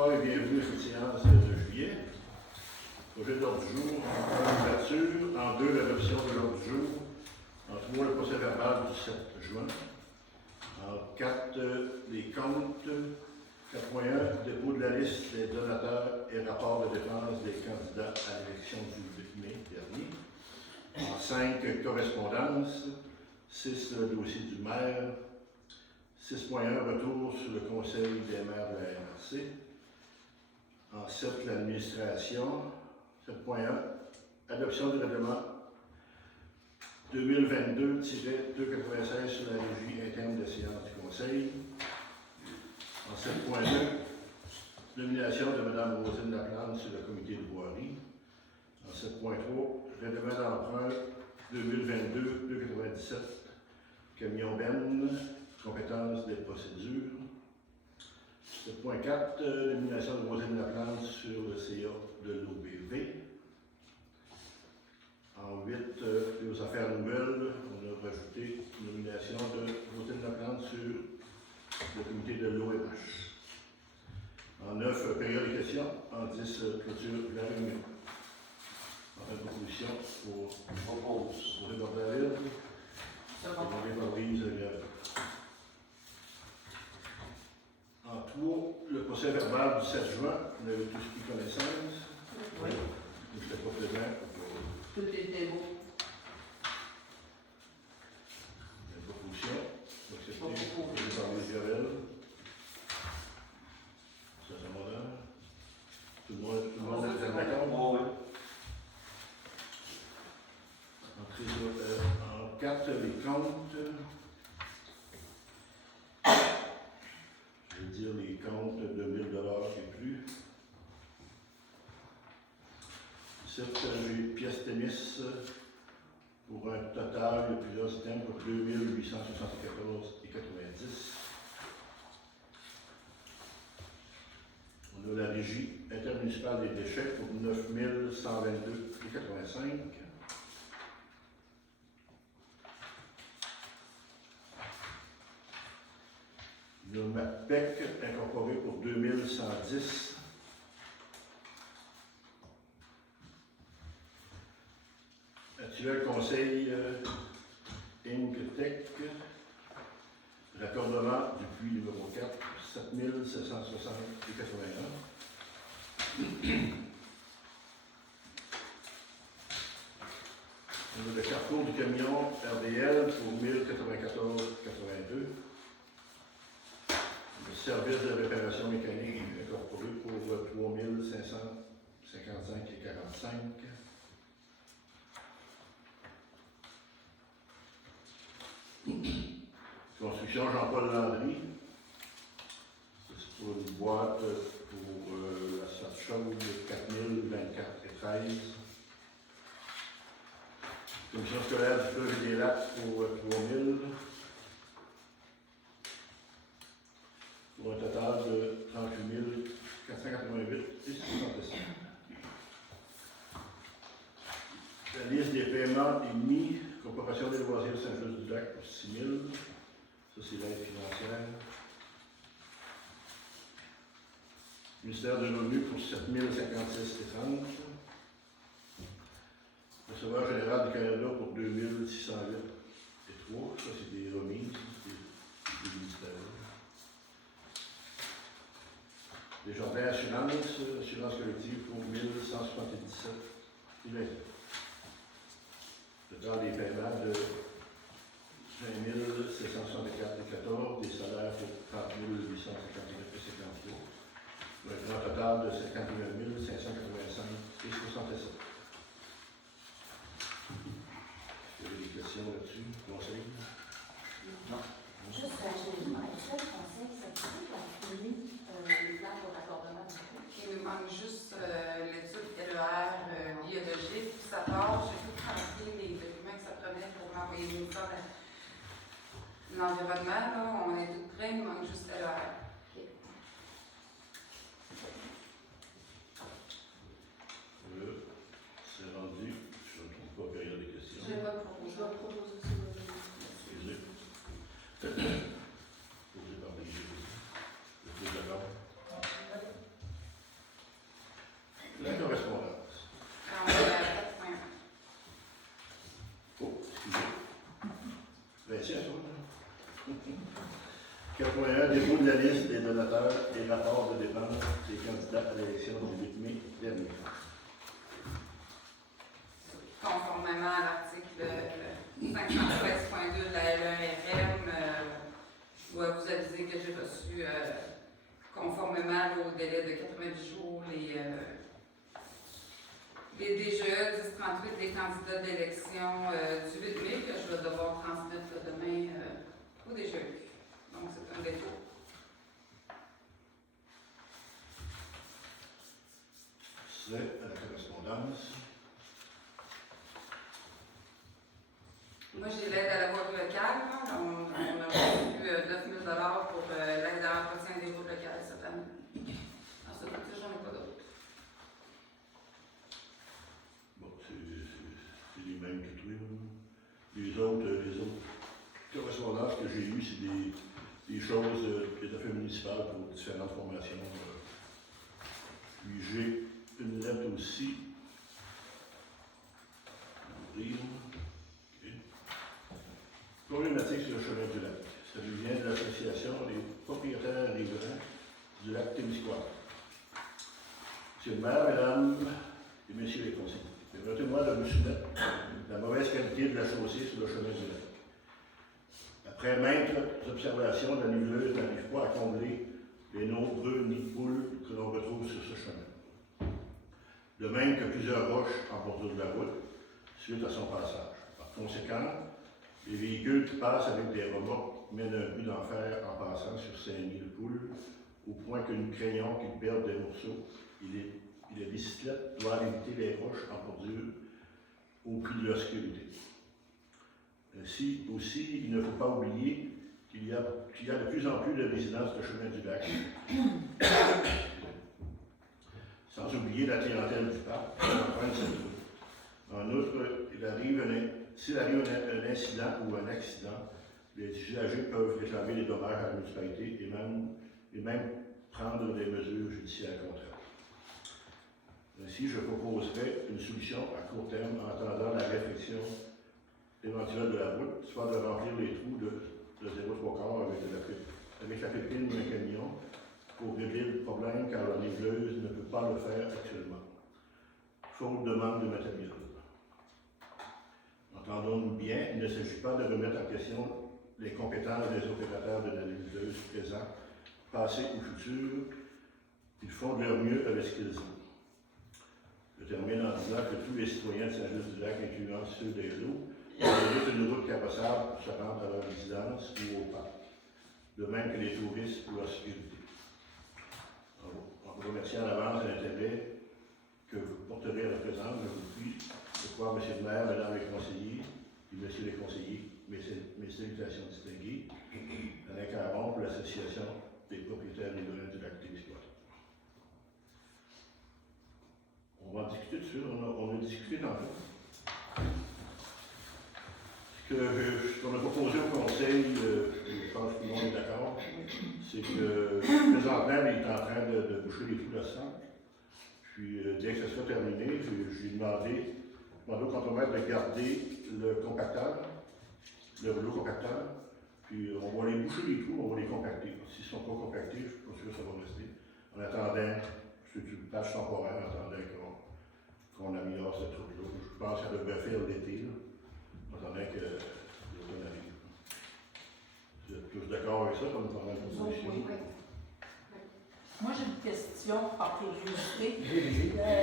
Bonsoir et bienvenue à cette séance de juillet. Projet d'ordre du jour, en ouverture, en 2, l'adoption de l'ordre du jour, en 3, le procès verbal du 7 juin, en 4, les comptes, 4.1, dépôt de la liste des donateurs et rapport de dépenses des candidats à l'élection du 8 mai dernier, en 5, correspondance, 6, le dossier du maire, 6.1, retour sur le conseil des maires de la MRC. En 7, l'administration. 7.1, adoption du règlement 2022-296 sur la régie interne des séances du conseil. En 7.2, nomination de Mme Rosine Laplante sur le comité de voirie. En 7.3, règlement d'emprunt 2022-297, camion Ben, compétences des procédures. 7.4, nomination de Rosine Laplante sur le CA de l'OBV. En 8, aux affaires nouvelles, on a rajouté une nomination de Rosine Laplante sur le comité de l'OMH. En 9, période de questions. En 10, clôture de la réunion. En fin de proposition pour Edouard David. Demandé par Louise Gabriel. En 3, le procès verbal du 7 juin, vous avez tous pris connaissance. Oui. Vous n'êtes pas présent. Tout était beau. La proposition, acceptée par Louise Gabriel. Ça, c'est moderne. Tout le monde est d'accord? Oui. En 4, les comptes. Je veux dire les comptes de 1 000 et plus. 7, j'ai pièces tennis pour un total de plusieurs items pour 2 874,90. On a la régie intermunicipale des déchets pour 9 122,85. Le MAPEC incorporé pour 2110. Actuel conseil IncTech, raccordement du puits numéro 4, 7760,81. On a le carrefour du camion RDL pour 1094,82. Le service de réparation mécanique incorporé pour 3555,45. Construction Jean-Paul Landry. C'est pour une boîte pour la Sat-Chaude 4024,13. Commission scolaire du fleuve et des lacs pour 3000. Pour un total de 38 488,67. La liste des paiements émis, Corporation des loisirs Saint-Just-du-Lac pour 6 000. Ça, c'est l'aide financière. Ministère de revenus pour 7 056,30. Receveur général du Canada pour 2 608,3. Ça, c'est des remises des ministères. Des jardins assurance collective pour 1177. Il est le temps des paiements de 20 764,14, des salaires pour 30 859,53. Un grand total de 51 585,67. Vous avez des questions là-dessus? Conseil? Non. Juste rapidement, est-ce que le conseil scientifique a fini les plans pour raccordement du coup? Il nous manque juste l'étude LER biologique, puis ça part. J'ai tout rempli les documents que ça prenait pour m'envoyer une fois l'environnement. Là, on est tout prêt, il nous manque juste LER. maire déroule la liste des donateurs et rapports de dépenses des candidats à l'élection du 8 mai dernier. Conformément à l'article 513.2 de la LERM, je dois vous aviser que j'ai reçu, conformément au délai de 90 jours, les DGE 1038 des candidats d'élection du 8 mai que je vais devoir transmettre demain au DGE. Donc, c'est un défaut. C'est à la correspondance. Moi, j'ai l'aide à la voie locale. On a reçu 9 000 pour l'aide à l'entretien des routes locales cette année. Ensuite, j'en ai pas d'autres. Bon, c'est les mêmes que toi. Les autres correspondances que j'ai eues, c'est des choses des affaires municipales pour différentes formations. Puis j'ai une lettre aussi. Problématique sur le chemin du lac. Ça nous vient de l'association des propriétaires riverains du lac Témiscouata. Monsieur le maire, mesdames et messieurs les conseillers, permettez-moi de vous soumettre la mauvaise qualité de la chaussée sur le chemin du lac. Après maintes observations, la niveleuse n'arrive pas à combler les nombreux nids de poules que l'on retrouve sur ce chemin. De même que plusieurs roches en bordure de la route suite à son passage. Par conséquent, les véhicules qui passent avec des remorques mènent un but d'enfer en passant sur ces nids de poules, au point que nous craignons qu'ils perdent des morceaux et les bicyclettes doivent éviter les roches en bordure au prix de leur sécurité. Ainsi, aussi, il ne faut pas oublier qu'il y a de plus en plus de résidences de chemin du lac. Sans oublier la clientèle du parc qui emprunte cette route. En outre, s'il arrive un incident ou un accident, les usagers peuvent réclamer les dommages à la municipalité et même prendre des mesures judiciaires contre elles. Ainsi, je proposerai une solution à court terme en attendant la réflexion éventuelle de la route, soit de remplir les trous de 0,3 avec la pépine d'un camion pour régler le problème car la niveleuse ne peut pas le faire actuellement. Faute de manque de matériel. Entendons-nous bien, il ne s'agit pas de remettre en question les compétences des opérateurs de la niveleuse présents, passés ou futurs. Ils font de leur mieux avec ce qu'ils ont. Je termine en disant que tous les citoyens de Saint-Just-du-Lac, incluant ceux des eaux, méritent une route carrossable pour se rendre à leur résidence ou au parc, de même que les touristes pour leur sécurité. En vous remerciant à l'avance de l'intérêt que vous porterez à la présence, je vous prie de croire, M. le maire, Mesdames les conseillers, et Messieurs les conseillers, mes salutations distinguées, Alain Caron pour l'Association des propriétaires riverains du lac Témiscouata. On va en discuter dessus, on a discuté tantôt. Ce qu'on a proposé au conseil, je pense que tout le monde est d'accord, c'est que présentement, il est en train de boucher les trous d'asphalte. Puis, dès que ça sera terminé, j'ai demandé au contremaître de garder le compacteur, le rouleau compacteur, puis on va les boucher les trous, on va les compacter. S'ils ne sont pas compactés, je ne suis pas sûr que ça va rester. En attendant, c'est une tâche temporaire, en attendant qu'on améliore cette route-là. Je pense que ça devrait faire l'été, en attendant que l'automne arrive. Vous êtes tous d'accord avec ça, comme nous parlons de proposition? Oui. Moi, j'ai une question par curiosité.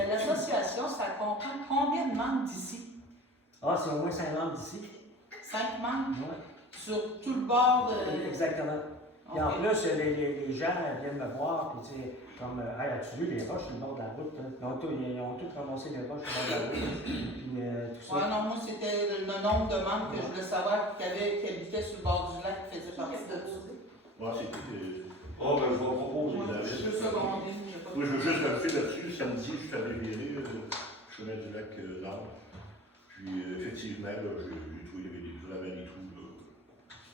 L'association, ça comprend combien de membres d'ici? Ah, c'est au moins 5 membres d'ici. 5 membres? Oui. Sur tout le bord de... Exactement. Et en plus, les gens viennent me voir, puis tu sais, comme, hey, as-tu vu les roches sur le bord de la route? Hein? Ils ont tous ramassé les roches sur le bord de la route, puis tout ça. Ouais, non, moi, c'était le nombre de membres que je voulais savoir qui habitaient sur le bord du lac, qui faisaient partie de ça. Moi, c'est Oh, ben, je vais proposer. Moi, je peux seconder. moi, je veux juste rajouter là-dessus. Samedi, je suis allé virer le chemin du lac Nord. Puis, effectivement, là, j'ai trouvé des trous.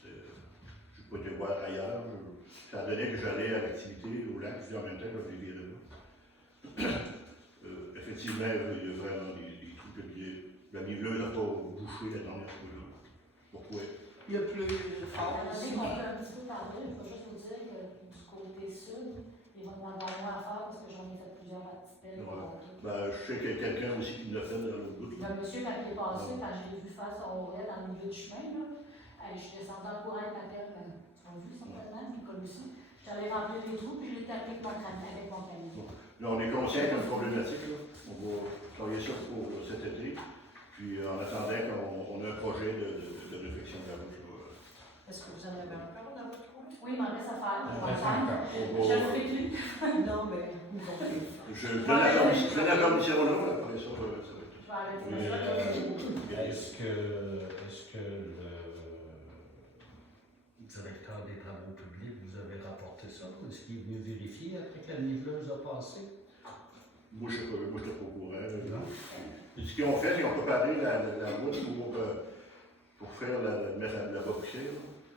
Je n'ai pas été voir ailleurs. Ça donnait que j'allais à l'activité au lac, puis en même temps, là, j'ai viré là. Effectivement, il y a vraiment des trous que la niveleuse n'a pas bouché la dernière fois. Pourquoi? Il y a plus fort On a aussi. dit qu'on fait un petit peu par là, il faut juste nous dire que du côté sud, ils vont en avoir moins à faire parce que j'en ai fait plusieurs participants. Ben, je sais qu'il y a quelqu'un aussi qui l'a fait dans l'autre bout. Le monsieur m'a fait passer quand je l'ai vu faire son horaire dans le milieu du chemin. Là. Je suis descendue en courant avec ma pelle, tu as vu certainement, Nicole aussi. J'allais remplir les trous, puis je l'ai tapé avec mon camion. Là, on est conscient qu'il y a une problématique. Là. On va travailler ça pour cet été. Puis en attendant qu'on ait un projet de réflexion de la route. Est-ce que vous en avez encore dans votre coin? Oui, il m'en reste à faire. Je vais Ouais, le faire. encore. Je le ferai plus. Non, mais vous comprenez. Je donne la commission là, après ça, ça va être. Je vais arrêter Mais, ça. Est-ce que le directeur des travaux publics vous avez rapporté ça? Est-ce qu'il est venu vérifier après que la niveleuse a passé? Moi, je n'étais pas au courant. Non. Et ce qu'ils ont fait, ils ont préparé la route pour faire mettre la poussière.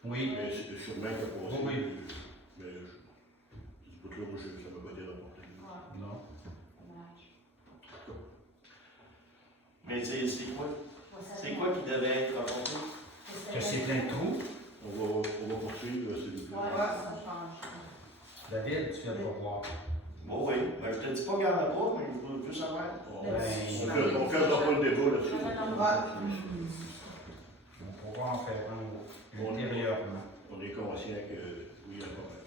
Oui. Mais c'est sûrement qu'il a passé. Oui. Mais ce bout-là, moi, ça ne m'a pas été rapporté. Ouais, Non. dommage. Mais c'est quoi qui devait être rapporté? Que c'est plein de trous? On va poursuivre, s'il vous plaît. Ouais, ça change. David, tu viens de voir. Bon, oui. Ben, je te dis pas qu'il n'y en a pas, mais je veux savoir. On ne fera pas le débat là-dessus. On pourra en faire un ultérieurement. On est conscient que oui, il y a pas mal.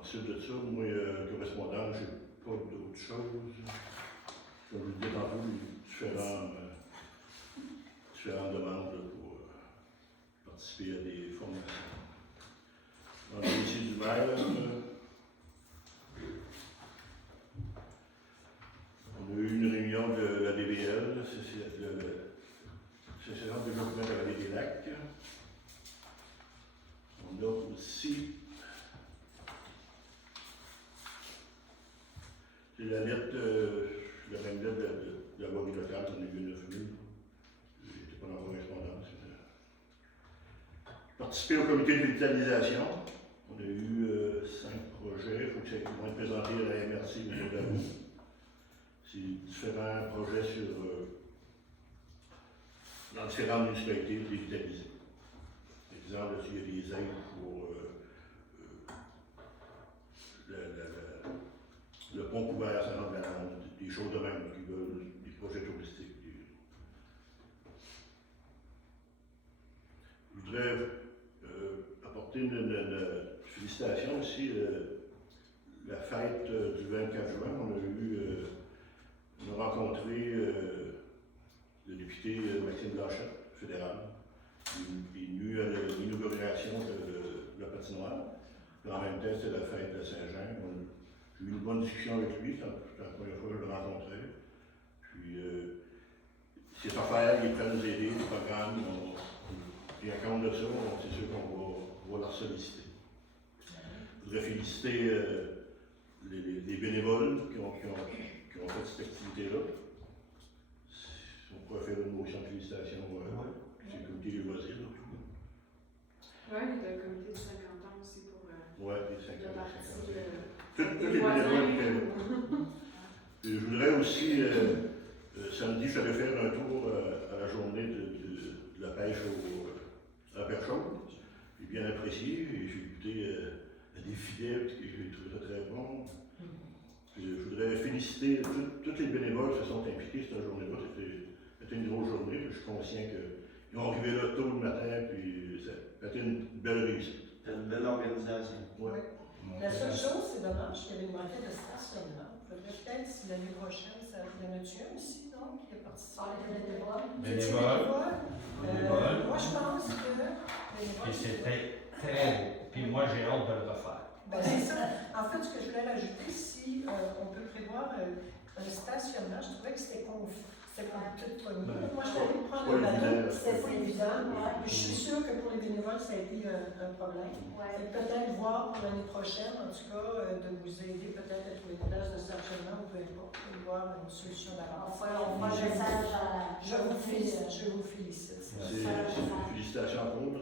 Ensuite de ça, moi, correspondant, je n'ai pas d'autre chose. Comme je vous disais tantôt, différentes demandes là, pour participer à des formations. Dans le dossier du maire, on a eu une réunion de la DBL, c'est le Centre de développement de la vallée des lacs. On a aussi c'est la lettre, la même lettre de la voirie locale, on a eu 9 000. J'étais pas dans la correspondance. Participer au comité de vitalisation. On a eu 5 projets. Il faut que ça vont être présentés à la MRC de la route. C'est différents projets dans différentes municipalités dévitalisées. Par exemple, il y a des aides pour le pont couvert à Saint-Jean-de-la-Lande, des choses de même qui veulent des projets touristiques. Je voudrais apporter une félicitation aussi. La fête du 24 juin, on a rencontré le député Maxime Blanchette, fédéral. Il est venu à l'inauguration de la patinoire. En même temps, c'était la fête de Saint-Jean. J'ai eu une bonne discussion avec lui, c'était la première fois que je le rencontrais. Puis, ses affaires, il prend nous aider, les programmes, et à compte de ça, c'est sûr qu'on va leur solliciter. Je voudrais féliciter les bénévoles qui ont fait cette activité-là. On pourrait faire une motion de félicitations c'est le comité des loisirs. Oui, le comité de 50 ans aussi pour Oui, les 50 la ans. partie Tous les bénévoles qui étaient là. Je voudrais aussi, samedi, je allais faire un tour à la journée de la pêche à la perche chaude. J'ai bien apprécié, et j'ai écouté des fidèles, que j'ai trouvé ça très bon. Je voudrais féliciter tous les bénévoles qui se sont impliqués cette journée-là. C'était une grosse journée. Je suis conscient qu'ils ont arrivé là tôt le matin, puis ça a été une belle réussite. C'était une belle organisation. Ouais. La seule chose, c'est dommage qu'il y avait une manquait de stationnement. Il faudrait peut-être, si l'année prochaine, ça y en a-tu un aussi, non, qui a participé? Ah, les bénévoles. Bénévole. Moi, je pense que Et c'était très beau. Puis moi, j'ai hâte de le refaire. ben, c'est ça. En fait, ce que je voulais rajouter, si on peut prévoir un stationnement, je trouvais que c'était confus. C'était comme tout connu. Moi, je suis allée prendre le bateau, c'était pas évident. Mais je suis sûre que pour les bénévoles, ça a été un problème. Ouais. Fait que peut-être voir pour l'année prochaine, en tout cas, de vous aider peut-être à trouver une place de stationnement ou peu importe, et voir une solution d'avance. On voit le message à Je vous félicite. Félicitations pour eux.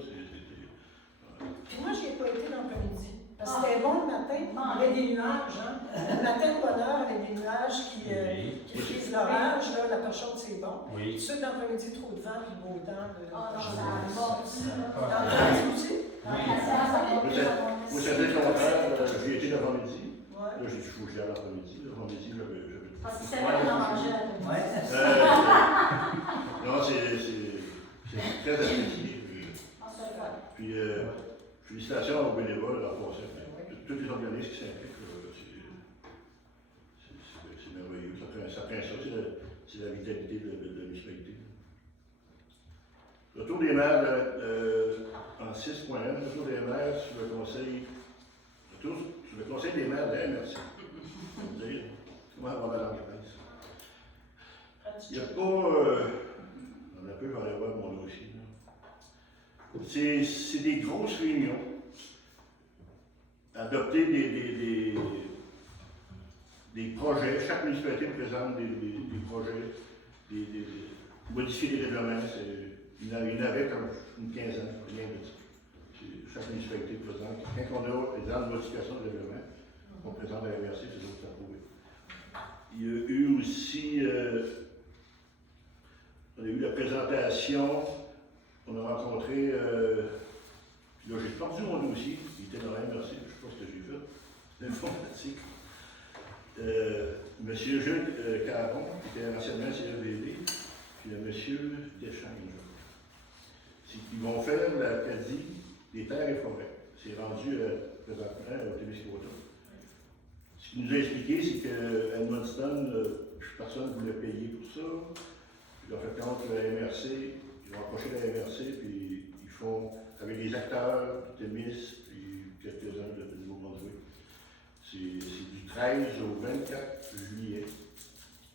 Puis moi, j'y ai pas été dans l'après-midi. Parce C'était bon le matin, il y avait des nuages. Hein? Le matin de bonne heure, il y a des nuages qui brisent l'orage. Là, la torchonne, c'est bon. Oui. Tout de l'après-midi, trop de vent, puis beau temps. Ah non, ça a bon. Dans le temps aussi? Vous savez, le contraire, j'ai été l'avant-midi. Ouais. Là, j'ai fouillé à l'après-midi. L'avant-midi, j'avais. Parce que c'est vrai qu'on en mangeait la Ouais. Non, c'est très apprécié. Puis, félicitations aux bénévoles en passant. Tous les organismes qui s'impliquent, c'est merveilleux. Ça prend ça, c'est la vitalité de la municipalité. Le tour des maires en 6.1, le tour des maires sur le conseil des maires de la MRC. C'est-à-dire, comment avoir la langue presse? Il n'y a pas. On a peu, je vais aller voir mon dossier. C'est des grosses réunions. Adopter des projets. Chaque municipalité présente des projets, modifier les règlements. Il y en avait comme une quinzaine, rien de ça. Chaque municipalité présente. Quand on a des grandes modifications de règlement, on présente à la MRC, c'est d'autres approuver. Il y a eu aussi. On a eu la présentation. On a rencontré, puis là j'ai perdu mon dossier, il était dans la MRC, je ne sais pas ce que j'ai fait, l'informatique. Monsieur Jules Caron, qui était anciennement CLVD, puis monsieur Deschaines. Ils vont faire l'Acadie des terres et forêts. C'est rendu présentement au Témiscouata. Ce qu'il nous a expliqué, c'est qu'à Edmundston, personne ne voulait payer pour ça. Puis en fait, compte, la MRC, ils vont approcher la MRC, puis ils font, avec les acteurs, Témis, puis quelques-uns de Nouveau-Brunswick. C'est du 13 au 24 juillet.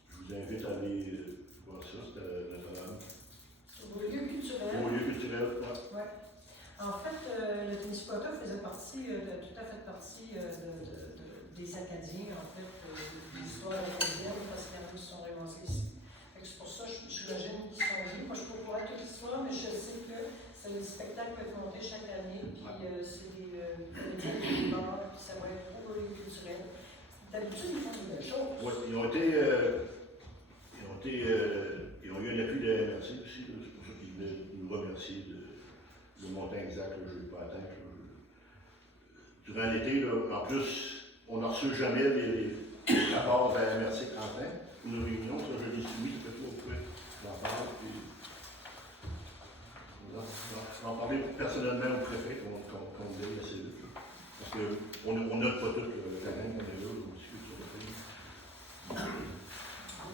Je vous invite à aller voir ça, c'est à Notre-Dame. Au lieu culturel. Au lieu culturel, ouais. En fait, le Témiscouata faisait partie, tout à fait partie des Acadiens, en fait, de l'histoire acadienne, parce qu'il y en a qui se sont ramassés ici. C'est pour ça que j'imagine qu'ils sont venus. Moi, je ne peux pas toute l'histoire, mais je sais que c'est des spectacles qui peuvent être montés chaque année, puis c'est des bars, puis ça va être pour les culturels. D'habitude, ils font de belles choses. Oui, ils ont eu un appui de la MRC aussi, c'est pour ça qu'ils voulaient nous remercier du montant exact, je ne l'ai pas atteint. Durant l'été, en plus, on n'a reçu jamais les rapports de la MRC Quentin. Une réunion, ça je l'ai suivi, ça fait 3 fois, j'en parle, puis on va en parler personnellement au préfet, qu'on vous aille assez vite. Parce qu'on note pas tout le terrain, on est là, aussi, sur le pays.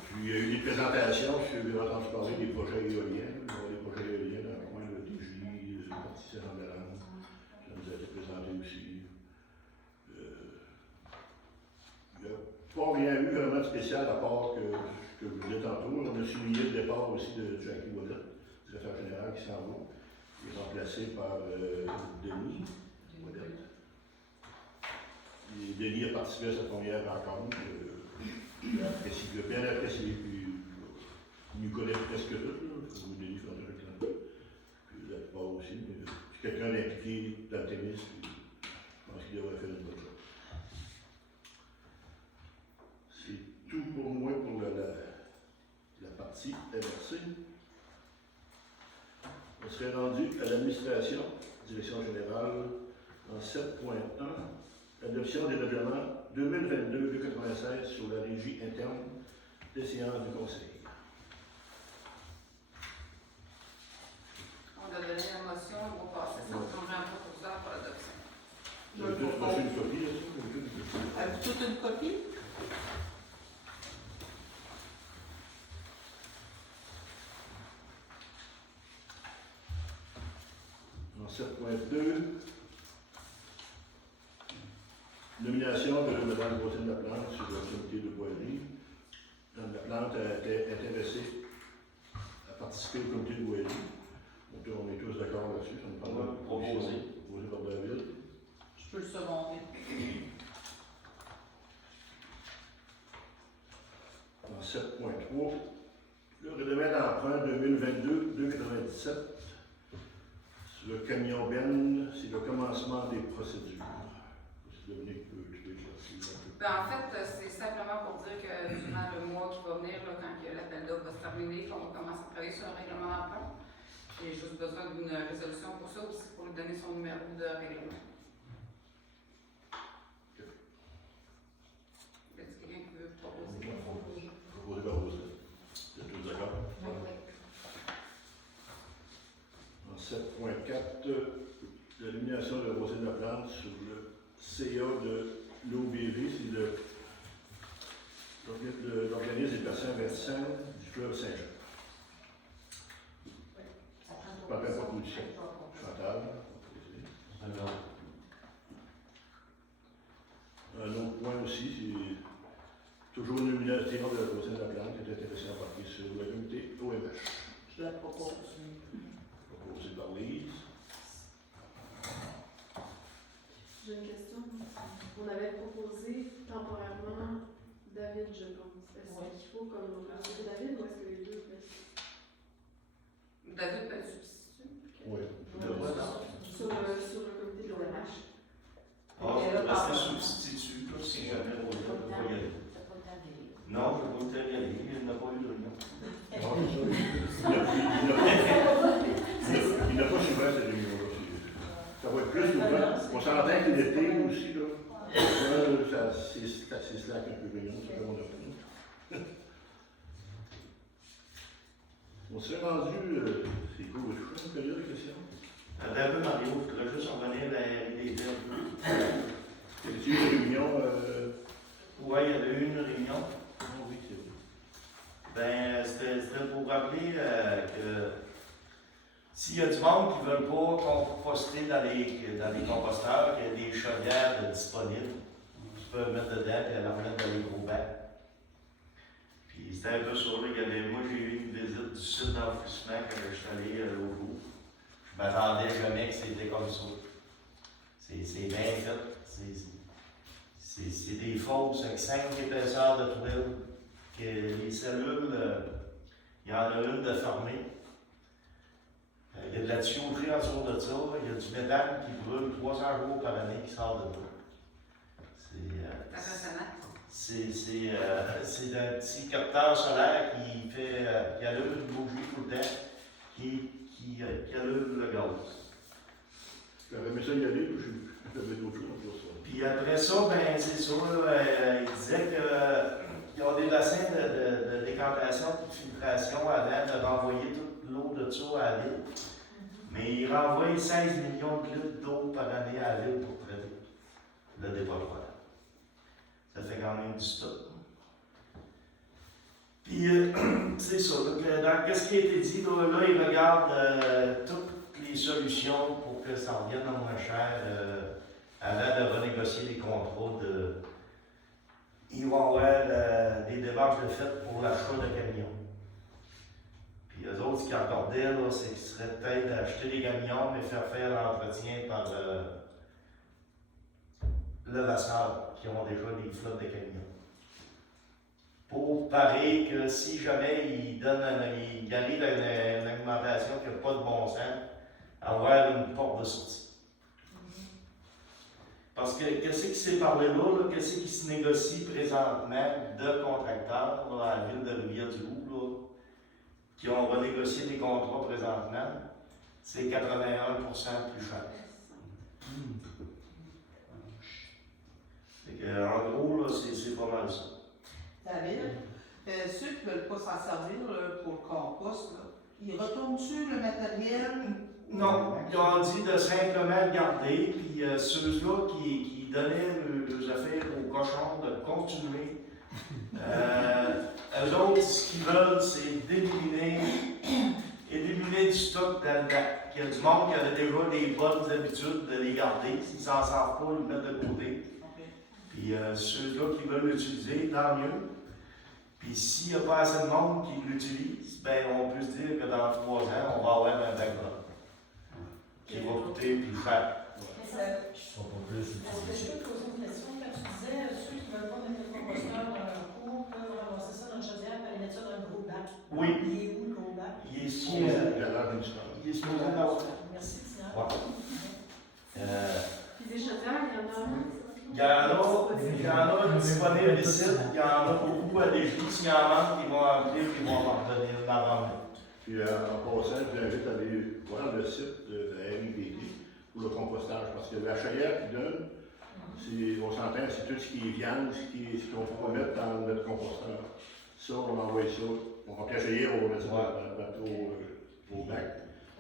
Puis il y a eu des présentations, je suis entendu parler des projets éoliens, il y a des projets éoliens dans le coin de TJ, le parti Saint-Laurent, ça nous a été présenté aussi. Il n'y a pas rien eu vraiment de spécial à part que je vous disais tantôt. On a souligné le départ aussi de Jackie Wallet, directeur général qui s'en va. Il est remplacé par Denis Wallet. Et Denis a participé à sa première rencontre. Il a bien apprécié. Puis il nous connaît presque tous, comme Denis Flandre, puis la plupart aussi. C'est quelqu'un d'impliqué dans le tennis. Je pense qu'il devrait faire une bonne chose. C'est tout pour moi pour la partie MRC. On serait rendu à l'administration, direction générale, en 7.1, adoption des règlements 2022-296 sur la régie interne des séances du Conseil. On a donné la motion, on va passer ça, on a un proposeur pour l'adoption. Vous avez tous reçu une copie, là, Avez-vous toute une copie? En 7.2, nomination de Mme Rosine Laplante sur le comité de boiserie. Mme Laplante a été intéressée à participer au comité de boiserie. Donc, on est tous d'accord là-dessus. Ça nous parle de proposé par David. Je peux le seconder. En 7.3, le règlement d'emprunt 2022-297 sur le camion Ben, c'est le commencement des procédures. Dominique, tu peux éclaircir un peu. Ben, en fait, c'est simplement pour dire que durant le mois qui va venir, là, quand l'appel d'offres va se terminer, qu'on va commencer à travailler sur un règlement d'emprunt. J'ai juste besoin d'une résolution pour ça aussi, pour lui donner son numéro de règlement. Est-ce que quelqu'un qui veut proposer? Proposé par Roselyne. Vous êtes tous d'accord? En 7.4, l'élimination de Roselyne Laplante sur le CA de l'OBV, c'est l'organisme des patients versants du fleuve Saint-Jean. Pas de proposition. Chantal. Alors, Un autre point aussi, c'est toujours une nomination de Roselyne Laplante qui est intéressée à embarquer sur le comité OMH. Je la propose. Proposé par Lise. J'ai une question. On avait proposé temporairement David, je pense. Est-ce qu'il faut comme rajouter David ou est-ce que les deux restent? David peut être substitut. Oui. Sur le comité de l'OMH. rester substitut, là, si jamais on va y aller. Non, je vais pas y aller, il n'a pas eu de réunion. Il n'a pas souvent cette réunion-là. Ça va être plus souvent. On s'entend que l'été aussi, là. C'est slack un peu réunion, ça fait mon opinion. On s'est rendu, c'est cool, je crois, une période de questions. Un peu, Mario, je voudrais juste en revenir à l'idée un peu. Y a-t-il une réunion? Oui, il y avait eu une réunion. Oui, c'est vrai. Ben, c'était pour rappeler que s'il y a du monde qui ne veut pas composter dans les composteurs, qu'il y a des chaudières disponibles, tu peux mettre dedans et la remettre dans les gros bacs. Puis c'était un peu ça, là, moi j'ai eu une visite du site d'enfouissement quand je suis allé l'autre jour. Je m'attendais jamais que c'était comme ça. C'est bien fait. C'est des fosses avec 5 épaisseurs de tuiles. Que les cellules, il y en a une de fermée. Il y a de la tuyauterie en dessous de ça. Il y a du méthane qui brûle 300 jours par année qui sort de là. C'est un petit capteur solaire qui allume une bougie tout le temps, qui allume le gaz. J'aurais aimé ça y aller, j'avais d'autres choses pour ça. Puis après ça, ben c'est ça, il disait qu'ils ont des bassins de décantation et de filtration avant de renvoyer toute l'eau de ça à la ville. Mais ils renvoient 16 millions de litres d'eau par année à la ville pour traiter le dépotoir. Ça fait quand même du stock. Puis, c'est ça. Donc, dans ce qui a été dit, là ils regardent toutes les solutions pour que ça revienne à moins cher avant de renégocier les contrats Ils vont avoir des démarches de fait pour l'achat de camions. Puis, eux autres, ce qu'ils accordaient, c'est qu'ils seraient peut-être d'acheter des camions, mais faire l'entretien par le Vassal, qui ont déjà des flottes de camions. Pour parer que si jamais il arrive à une alimentation qui n'a pas de bon sens, avoir une porte de sortie. Parce que qu'est-ce qui s'est parlé là, qu'est-ce qui se négocie présentement de contracteurs là, à la ville de Rivière-du-Loup, qui ont renégocié des contrats présentement, c'est 81% plus cher. En gros, c'est pas mal ça. David, ceux qui ne veulent pas s'en servir pour le compost, là, ils retournent-tu le matériel? Non, ils ont dit de simplement le garder, puis ceux-là qui donnaient leurs affaires aux cochons de continuer. Eux autres, ce qu'ils veulent, c'est éliminer du stock dans le bac. Il y a du monde qui avait déjà des bonnes habitudes de les garder. S'ils ne s'en sortent pas, ils le mettent de côté. Puis ceux-là qui veulent l'utiliser, tant mieux. Puis s'il n'y a pas assez de monde qui l'utilise, ben on peut se dire que dans 3 ans, on va avoir un bac blanc qui va coûter plus cher. Est-ce que je peux te poser une question? Quand tu disais ceux qui ne veulent pas mettre le composteur dans leur cour peuvent ramasser ça dans le chaudière et aller mettre ça dans un gros bac. Oui. Il est où le gros bac? Il est sous. Il a l'air d'une histoire. Il est sous la Merci, Tiens. Ouais. Puis des chaudières, il y en a Il y en a disponibles ici, il y en a beaucoup à Lévis. S'il y en manque, ils vont appeler et ils vont en redonner la ramener. Puis en passant, je vous invite à aller voir le site de la RIPD pour le compostage, parce que la chaudière qui donne, on s'entend, c'est tout ce qui est viande, ce qu'on peut mettre dans notre composteur. Ça, on envoie ça. On va cacher, on va mettre ça au bac.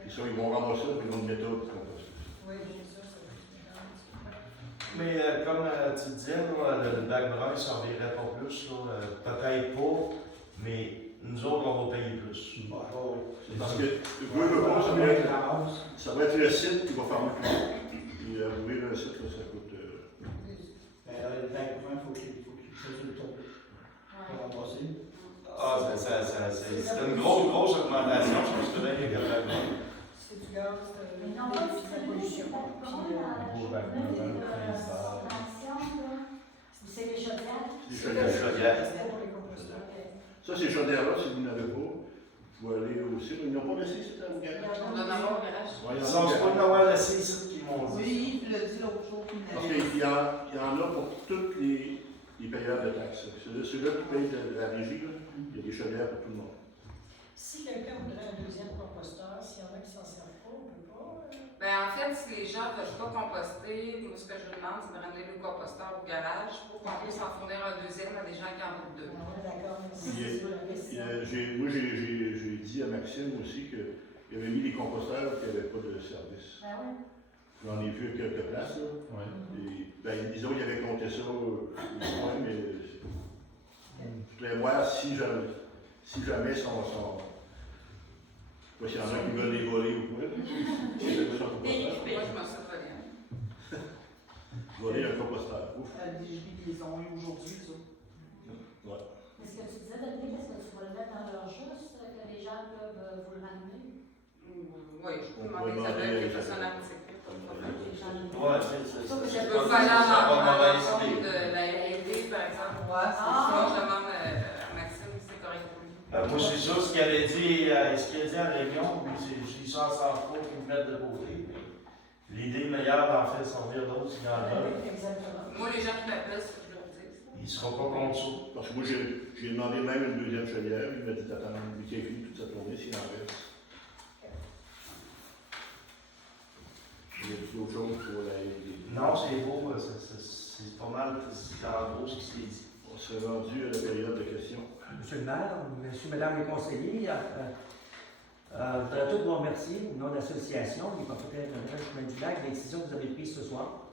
Puis ça, ils vont ramasser ça, puis ils vont le mettre au composteur. Oui, c'est ça, ça. Mais comme tu disais, là, le bac brun ne servirait pas plus. Peut-être pas, mais nous autres, on va payer plus. Parce que, ça va être le site qui va faire le plus. Puis, ouvrir le site, là, ça coûte. Le bac brun, il faut qu'il fasse le tour. Pour en passer. Ah, c'est une grosse augmentation, je pense que là, il y a le bac brun. C'est du gaz, Mais non, pas du la pollution. C'est les chaudières. Les chaudières. Pour les composteurs. Ça, ces chaudières-là, si vous n'avez pas, vous pouvez aller aussi. Ils n'ont pas laissé, c'était au garage. On doit en avoir au garage. Ouais, Ils il y en a sont au supposés garage. avoir laissé ici qu'ils m'ont dit. Oui, il l'a dit l'autre jour. Parce qu'il y en a pour tous les payeurs de taxes. Ceux-là qui payent de la régie, là, il y a des chaudières pour tout le monde. Si quelqu'un voudrait un deuxième composteur, s'il y en a qui s'en servent pas, on peut pas. Ben, en fait, si les gens ne veulent pas composter, moi, ce que je demande, c'est de ramener le composteur au garage pour qu'on puisse en fournir un deuxième à des gens qui en veulent deux. Ah, d'accord, merci. Moi, j'ai dit à Maxime aussi qu'il avait mis des composteurs qui n'avaient pas de service. Ah oui. J'en ai vu quelques places, là. Et, ben, disons, ils avaient compté ça, mais je voudrais voir si jamais son s'il y en a qui veulent les voler ou quoi. Moi, je m'en suis volé. Voler un composteur. Ouf. Ils ont eu aujourd'hui, ça. Ouais. Est-ce que tu disais, Denis, est-ce que tu vas le mettre dans leur juste, que les gens peuvent vous le ramener? Oui, je peux On demander peut ça demander avec les les personnes à sécurité. Ouais, Je peux pas aller pas en mauvaise rencontre idée. de la RD, par exemple. Ouais, c'est Sinon, ça. je demande à Maxime si c'est correct pour lui. Moi, c'est ça ce qu'il avait dit, à la réunion, puis s'ils s'en sortent pas, qu'ils me mettent de côté. L'idée meilleure d'en faire servir d'autres s'il y en a. Exactement. Moi, les gens qui m'appellent, c'est ce que je leur dis. Il ne sera pas contre ça. Parce que moi, j'ai demandé même une deuxième chaudière. Il m'a dit d'attendre lui qui a fini toute cette journée s'il en reste. Il y a d'autres choses pour la RD. Non, c'est beau, c'est pas mal, c'est en gros ce qui s'est dit. On s'est rendu à la période de questions. Monsieur le maire, monsieur, mesdames les conseillers, je voudrais tous vous remercier au nom de l'association des propriétaires de la chemin du lac, des décisions que vous avez prises ce soir,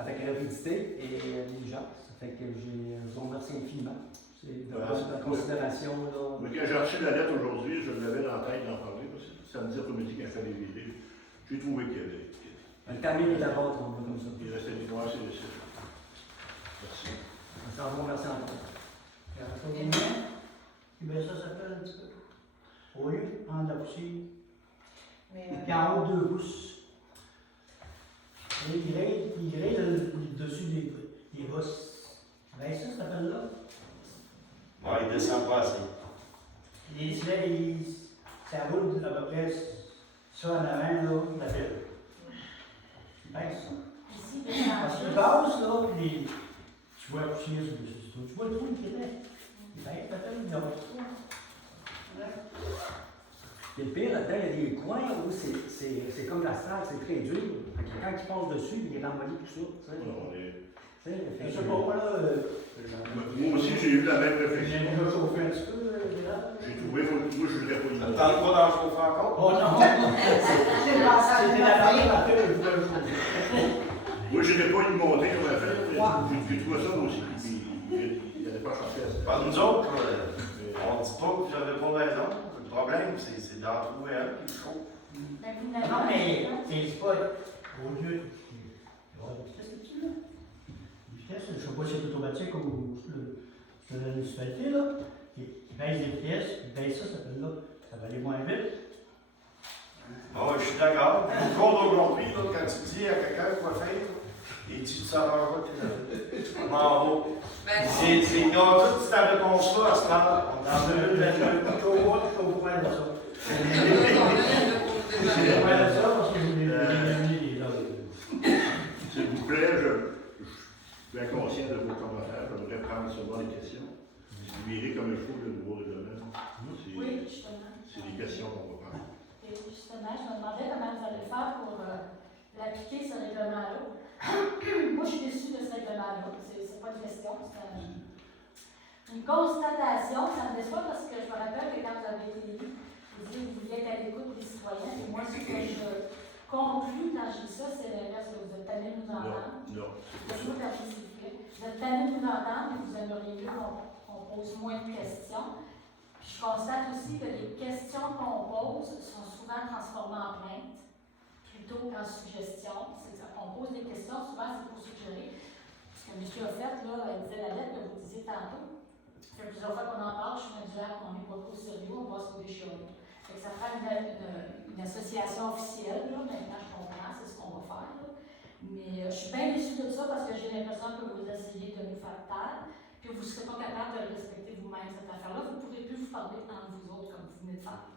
avec rapidité et diligence. Ça fait que je vous remercie infiniment. C'est de la considération. Mais quand j'ai reçu la lettre aujourd'hui, je l'avais dans la tête d'en parler. Samedi après-midi, quand je fais les vidéos, j'ai trouvé qu'il y avait. Le camion est d'abord, on va comme ça. Il restait des noirs, c'est le site. Merci. Ça vous remercie encore. Ben ça s'appelle un petit peu. Au lieu de prendre la poussière, Mais, puis en haut 2 pouces. Et il grille le dessus des bosses. Ben ça s'appelle là. Ouais, il descend pas assez. Et ça roule à peu près ça en avant, là, la pelle. Ben ça. Ici, Parce qu'il passe, là, puis tu vois la poussière sur le dessus. Tu vois le trou qui était. Ben, peut-être, là. Et le pire là-dedans, il y a des coins où c'est comme la salle, c'est très dur. Fait que quand il passe dessus, il est ramolli tout ça. Tu sais. On est- Tu sais, fait Je que- sais pas quoi, là. Moi aussi, j'ai eu la même J'ai réflexion. déjà chauffé un petit peu, là. J'ai trouvé, moi, je ne voudrais pas y Ça aller. ne tente pas d'en chauffer encore? Oh non! C'était la première affaire que je voulais chauffer. Moi, je n'ai pas eu monter comme affaire. J'ai trouvé ça aussi. Puis, il n'allait pas chanter à ça. Pas nous autres, on ne dit pas que j'avais pas raison. Le problème, c'est d'en trouver un qui est chaud. Non, mais c'est pas au lieu. Qu'est-ce que tu veux? Vitesse, je ne sais pas si c'est automatique ou la municipalité, là. Il baisse les pièces, il baisse ça peut là. Ça va aller moins vite. Bon, je suis d'accord. Le cours d'aujourd'hui, là, quand tu dis à quelqu'un quoi faire, il dit tu s'en vas pas, m'en va. Ben, Ils ont toute cette réponse-là à ce temps. On est en 2022, je suis au courant de ça. on a une de Je suis au courant de ça parce que je l'ai là. S'il vous plaît, de vos commentaires. J'aimerais prendre seulement les questions. Distribuer comme il faut le nouveau règlement. Oui, justement. C'est les questions qu'on va prendre. Et justement, je me demandais comment vous allez faire pour l'appliquer, ce règlement-là. Moi, je suis déçue de ce règlement-là. C'est pas une question, c'est une constatation. Ça me déçoit parce que je me rappelle que quand vous avez été élu, vous disiez que vous vouliez être à l'écoute des citoyens. Et moi, ce que je conclue quand je dis ça, c'est l'inverse, que vous êtes tanné de nous entendre. Non, Laissez-moi terminer, s'il vous plaît. Vous êtes tanné de nous entendre et vous aimeriez mieux qu'on pose moins de questions. Puis je constate aussi que les questions qu'on pose sont souvent transformées en plaintes plutôt qu'en suggestions. On pose des questions, souvent c'est pour suggérer. Ce que monsieur a fait, là, elle disait la lettre que vous disiez tantôt. Ça fait plusieurs fois qu'on en parle, je suis médiaire, on n'est pas trop sérieux, on va se déchirer. Ça prend une association officielle, là, maintenant je comprends, c'est ce qu'on va faire. Là. Mais je suis bien déçue de ça parce que j'ai l'impression que vous essayez de nous faire taire, puis vous ne serez pas capable de respecter vous-même cette affaire-là. Vous ne pourrez plus vous parler entre vous autres comme vous venez de faire.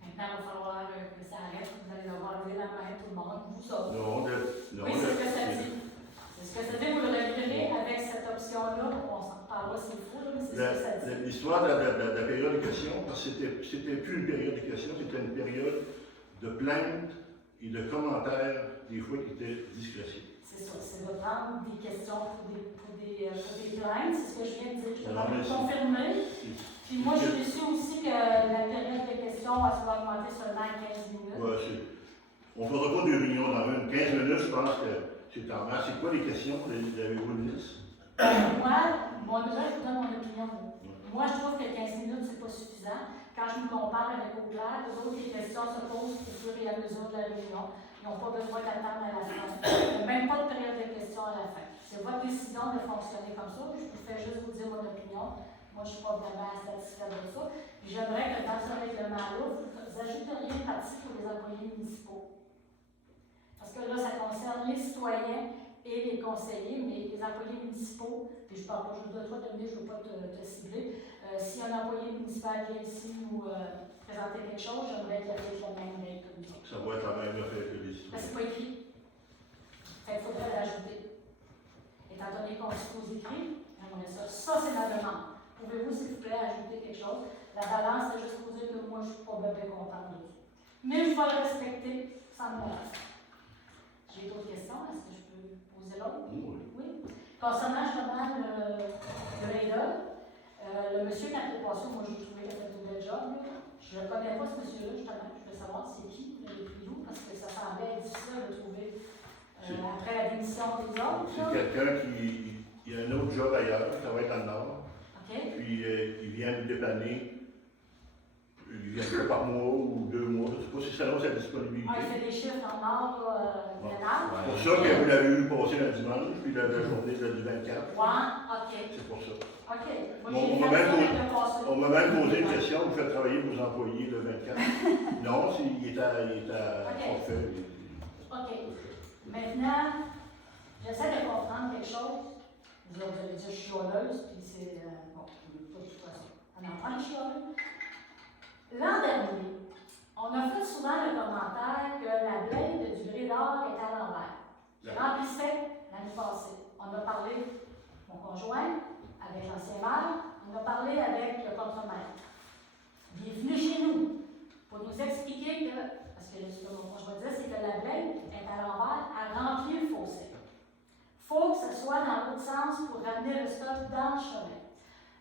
Maintenant, il va falloir que ça arrête, vous allez devoir lever la main, tout le monde, vous autres. non, Oui, c'est ce que ça dit. C'est ce que ça dit, vous le réglez avec cette option-là, on s'en reparlera s'il faut, mais c'est ce que ça dit. L'histoire de la période de questions, parce que c'était plus une période de questions, c'était une période de plaintes et de commentaires, des fois, qui étaient discrétionnés. C'est ça, c'est de prendre des questions pour des plaintes, c'est ce que je viens de dire. Je Alors, vais confirmer. Puis moi, je suis déçue aussi que la période de questions soit augmentée seulement à 15 minutes. Ouais, on ne fera pas de réunion dans 15 minutes, je pense que c'est en masse. C'est quoi les questions? Avez-vous une liste? Moi, déjà, je vous donne mon opinion. Moi, je trouve que 15 minutes, c'est pas suffisant. Quand je me compare avec Auclair, les autres, les questions se posent au fur et à mesure de la réunion. Ils n'ont pas besoin d'attendre à la fin. Il n'y a même pas de période de questions à la fin. C'est votre décision de fonctionner comme ça. Je vous fais juste vous dire mon opinion. Moi, je ne suis pas vraiment satisfaite de ça. J'aimerais que dans ce règlement-là, vous ajouteriez une partie pour les employés municipaux. Parce que là, ça concerne les citoyens et les conseillers, mais les employés municipaux, puis je parle pas juste de toi, Dominique, je ne veux pas te cibler. Si un employé municipal vient ici nous présenter quelque chose, j'aimerais qu'il applique la même règle que nous autres. Ça va être la même affaire que les citoyens. Mais c'est pas écrit. Il faudrait l'ajouter. Étant donné qu'on suppose écrit, j'aimerais ça. Ça, c'est ma demande. Pouvez-vous, s'il vous plaît, ajouter quelque chose? La balance, c'est juste pour dire que moi, je ne suis pas bien contente de ça. Mais je vais le respecter sans me reste. J'ai d'autres questions. Est-ce que je peux poser l'autre? Oui. Concernant justement le Raidel, le monsieur qui a passé, moi, je trouvais qu'il a fait un bel job. Là. Je ne connais pas ce monsieur-là, justement. Je veux savoir c'est qui, le prix où, parce que ça semblait être difficile de trouver après la démission des autres. C'est quelqu'un qui a un autre job ailleurs, qui travaille dans le Nord. Okay. Puis il vient nous dépanner. Il vient une fois par mois ou 2 mois. Je ne sais pas si ça donne sa disponibilité. Il fait des chiffres dans le Nord, C'est pour ça que vous l'avez vu passer le dimanche, puis la journée du 24. OK. C'est pour ça. OK. On m'a même posé une question, vous faites travailler vos employés le 24. Non, il est à forfait. OK. Maintenant, j'essaie de comprendre quelque chose. Vous allez dire, je suis chialeuse, puis c'est. Bon, pas de toute façon. On en prend une chialeuse. L'an dernier, on a fait souvent le commentaire que la blinde du gré d'or est à l'envers. Je remplissais l'année passée. On a parlé, mon conjoint, avec l'ancien maire, on a parlé avec le contremaître. Il est venu chez nous pour nous expliquer que, parce que ce que mon conjoint disait, c'est que la blinde est à l'envers, à remplir le fossé. Il faut que ce soit dans l'autre sens pour ramener le stock dans le chemin.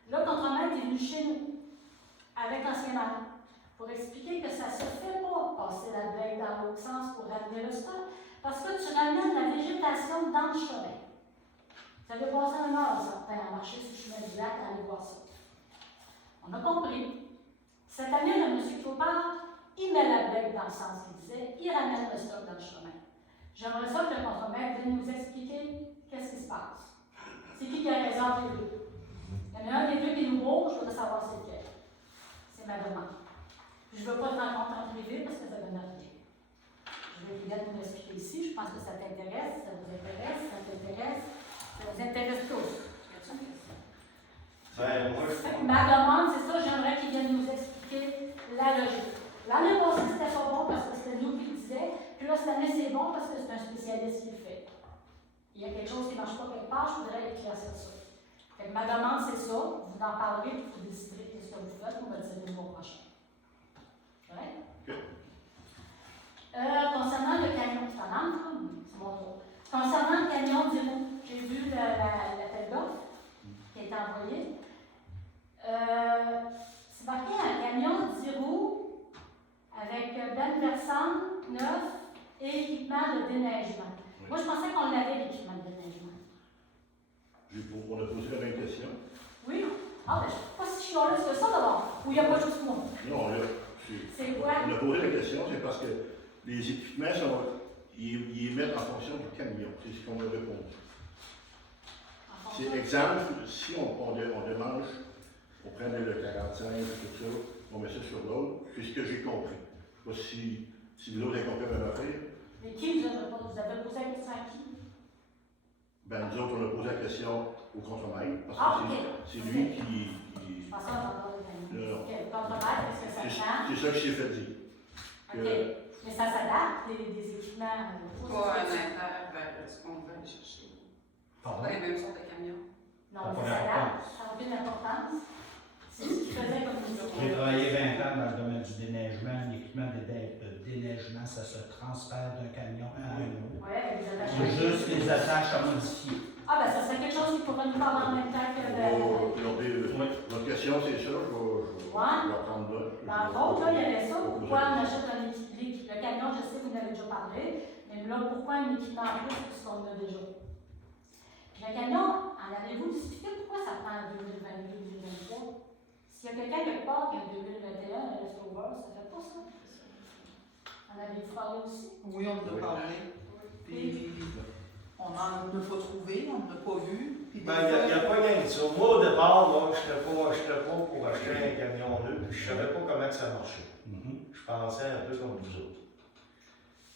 Le contremaître est venu chez nous avec l'ancien maire pour expliquer que ça ne se fait pas passer la blinde dans l'autre sens pour ramener le stock, parce que tu ramènes la végétation dans le chemin. Vous avez passé un heure, certains, à marcher sur le chemin du lac, à aller voir ça. On a compris. Cette année, le monsieur Clopard, il met la blinde dans le sens qu'il disait, il ramène le stock dans le chemin. J'aimerais ça que le contremaître vienne nous expliquer qu'est-ce qui se passe. C'est qui a raison entre les deux? Il y en a un des deux qui nous bourre, je voudrais savoir c'est lequel. C'est ma demande. Je ne veux pas de rencontre en privé parce que ça donne rien. Je veux qu'il vienne nous expliquer ici. Je pense que ça t'intéresse, ça vous intéresse, ça t'intéresse, ça vous intéresse tous. Ma demande, c'est ça, j'aimerais qu'il vienne nous expliquer la logique. L'année passée, c'était pas bon parce que c'était nous qui le disions. Puis là, cette année, c'est bon parce que c'est un spécialiste qui le fait. il y a quelque chose qui ne marche pas quelque part, je voudrais éclaircir ça. Fait que ma demande, c'est ça. Vous en parlerez, puis vous déciderez ce que vous faites, on va le dire le mois prochain. Correct? Concernant le camion, c'est mon tour. Concernant le camion d'Hiro, j'ai vu l'appel d'offres qui a été envoyé. C'est marqué un camion d'Hiro avec ben versant, neuf et équipement de déneigement. Oui. Moi, je pensais qu'on avait l'équipement de déneigement. On a posé la même question. Oui? Ah, ben, je ne suis pas si chialeuse que ça d'abord. Ou il n'y a pas juste moi. Non, là, C'est quoi? on a posé la question, c'est parce que les équipements ils mettent en fonction du camion. C'est ce qu'on a répondu. C'est exemple, si on démange, on prend le 45, tout ça, on met ça sur l'autre, c'est ce que j'ai compris. Je ne sais pas si vous autres avez compris la même affaire. Mais qui vous avez posé la question à qui? Ben, nous autres, on a posé la question au contremaître, parce que OK. c'est lui qui. Je pensais qu'on va le camion. Non. OK, contre-maître, est-ce que ça change? C'est ça que je t'ai fait dire. OK. Mais ça s'adapte, des équipements. Pas un inter vers ce qu'on veut aller chercher. Pardon? Pas les mêmes sortes de camions. Non, Ça n'a mais pas ça s'adapte. d'importance. Ça n'a aucune importance. C'est ce qu'ils faisaient comme J'ai mission. travaillé 20 ans dans le domaine du déneigement. L'équipement de déneigement, ça se transfère d'un camion à un autre. Oui, avec des attaches. C'est juste les attaches à modifier. Ah, ben ça serait quelque chose qui pourrait nous parler en même temps que Votre question, c'est ça, je vais prendre là. Dans le fond, là, il y avait ça. Pourquoi on achète un équipement? Le camion, je sais que vous en avez déjà parlé, mais là, pourquoi un équipement en plus puisqu'on a déjà? Puis le camion, en avez-vous discuté pourquoi ça prend 2022-2023? S'il y a quelqu'un quelque part qui a 2021, un leftover, ça fait pas ça. En avez-vous parlé aussi? Oui, on en a parlé. Puis, on n'en a pas trouvé, on n'en a pas vu. Puis Ben, il n'y a pas rien de ça. Moi, au départ, je n'étais pas pour acheter un camion neuf, puis je ne savais pas comment ça marchait. Je pensais un peu comme vous autres.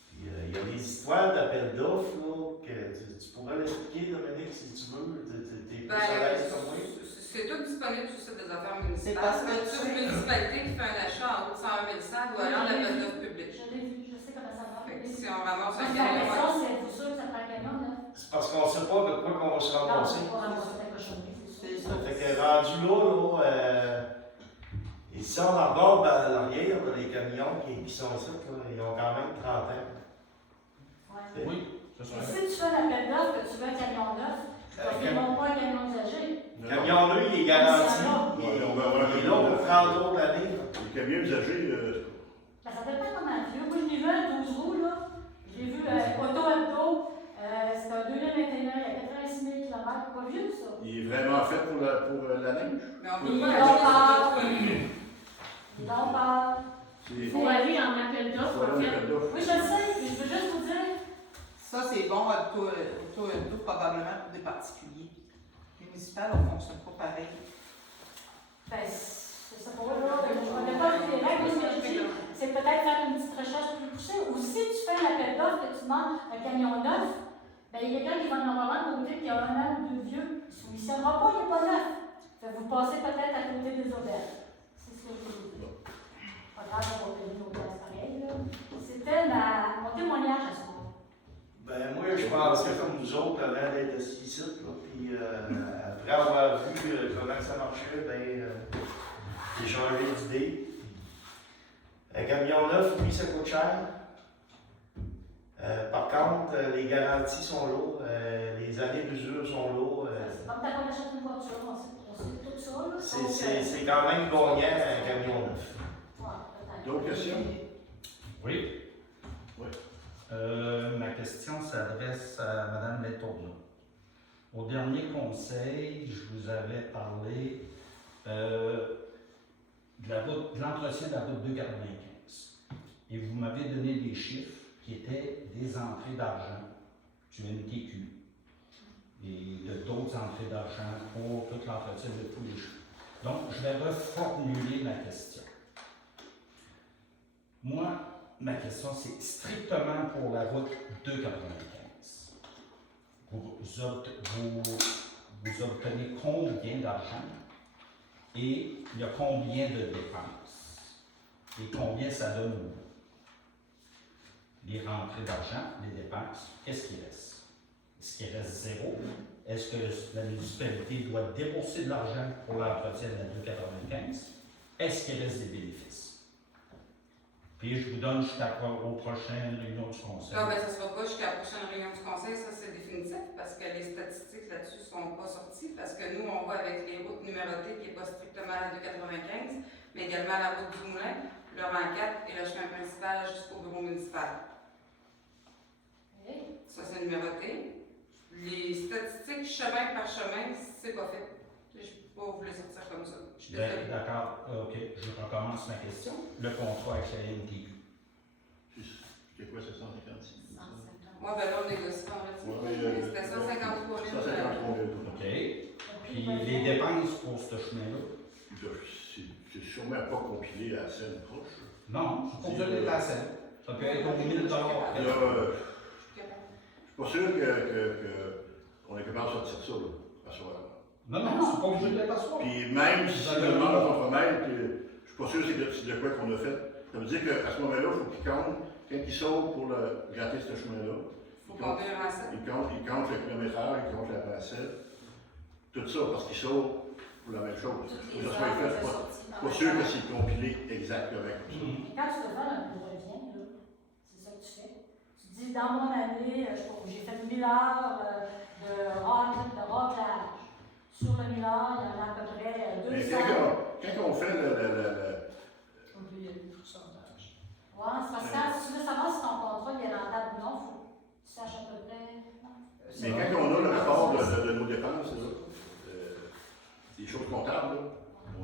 Puis, il y a des histoires d'appel d'offres, là, que tu pourrais l'expliquer, Dominique, si tu veux. T'es plus à l'aise comme moi. C'est tout disponible sur le site des affaires municipales. C'est parce que toute municipalité qui fait un achat en haut de 101 100 doit aller en appel d'offres public. Je l'ai vu, je sais comment ça va. Fait que si on ramasse un La camion, question, c'est êtes-vous sûr que ça prend un camion, là? C'est parce qu'on ne sait pas de quoi qu'on va se Non, ramasser. c'est pas ramasser la cochonnerie, c'est c'est sûr. ça. Fait que rendu là, et si on en regarde à l'arrière, les camions qui sont ici, là, ils ont quand même 30 ans. Ouais. Oui, c'est ça. Et si tu fais un appel d'offres, que tu veux un camion neuf, ils ne vont pas un camion usagé. Le camion neuf, il est garanti. On va avoir un Il est là pour 30 autres années. Les camions usagés, Ben, ça dépend comment vieux. Moi, je l'ai vu un 12 roues, là. J'ai vu Auto Alto, c'était un 2021, il y a 86 000 km, pas vieux, ça. il est vraiment fait pour la neige. mais on Il peut est pas dans acheter Il en parle. C'est Pour aller en appel d'offres, voilà, en un fait. appel d'offres. Oui, je le sais, mais je veux juste vous dire. Ça, c'est bon, Auto Alto, probablement pour des particuliers. Les municipales, on ne fonctionne pas pareil. Ben, c'est ça pour eux, là. Je ne connais pas les règles, mais ce que je dis, c'est peut-être faire une petite recherche plus poussée. Ou si tu fais un appel d'offres que tu demandes un camion neuf, ben, il y a quelqu'un qui va en avoir un côté qui a un an ou deux vieux. Il ne soumissionnera pas, il n'est pas neuf. Fait que vous passez peut-être à côté des auberges. C'est ce que je veux dire. Pas grave, on va payer nos gaz pareil, là. C'était mon témoignage à ce moment. Ben, moi, je pensais comme nous autres avant d'être assis ici, là, puis après avoir vu comment ça marchait, ben, j'ai changé d'idée. Un camion neuf, oui, ça coûte cher. Par contre, les garanties sont là, les années d'usure sont là. C'est comme quand on achète une voiture, on sait tout ça, là. C'est quand même gagnant un camion neuf. Ouais, peut-être. D'autres questions? Oui. Oui. Ma question s'adresse à Mme Letourneau. Au dernier conseil, je vous avais parlé de l'entretien de la route 295. Et vous m'avez donné des chiffres qui étaient des entrées d'argent du NTQ et d'autres entrées d'argent pour tout l'entretien de tous les chemins. Donc, je vais reformuler ma question. Moi, ma question, c'est strictement pour la route 295. Vous obtenez combien d'argent et il y a combien de dépenses et combien ça donne au bout? Les rentrées d'argent, les dépenses, qu'est-ce qui reste? Est-ce qu'il reste zéro, est-ce que la municipalité doit débourser de l'argent pour l'entretien de la 2,95? Est-ce qu'il reste des bénéfices? Puis je vous donne aux prochaines réunions du conseil. Là, ben, ça ne sera pas jusqu'à la prochaine réunion du conseil, ça c'est définitif, parce que les statistiques là-dessus ne sont pas sorties, parce que nous, on va avec les routes numérotées qui n'est pas strictement à la 2,95, mais également la route du Moulin, le rang 4 et le chemin principal jusqu'au bureau municipal. Oui. Ça, c'est numéroté. Les statistiques chemin par chemin, c'est pas fait. Je ne peux pas vous les sortir comme ça. Je suis désolée. D'accord, OK, je recommence ma question. Le contrat avec la MTQ. C'est quoi, c'est 156? Moi, ben là, on négocie vendredi. C'était 153 000. 153 000. OK. Puis les dépenses pour ce chemin-là? C'est sûrement pas compilé à la scène proche. Non, c'est pour de la scène. Ça peut être au 1 000 $. Je suis pas sûr qu'on est capable de sortir ça, là, à soir. Non, c'est pas obligé de l'être à soir. Puis même si le demande contre-maître, je suis pas sûr c'est de quoi qu'on a fait. Ça veut dire qu'à ce moment-là, il faut qu'il compte, quand il sort pour gratter ce chemin-là, Il faut compter un rang 7. il compte le kilométrage, il compte la brassette, tout ça, parce qu'il sort pour la même chose. Toutes les Ça heures, soit fait, c'est je sorti suis dans pas la sûr que carte. c'est compilé exactement comme ça. Quand tu te fais un revient, là, c'est ça que tu fais. Tu dis, dans mon année, j'ai fait 1000 heures de raclage. Sur le 1000 heures, il y en a à peu près Mais 200. quand on fait On peut y aller le pourcentage. Ouais, c'est parce que si tu veux savoir si ton contrat est rentable ou non, il faut que tu saches à peu près. mais quand on a le rapport de nos dépenses, là, des choses comptables,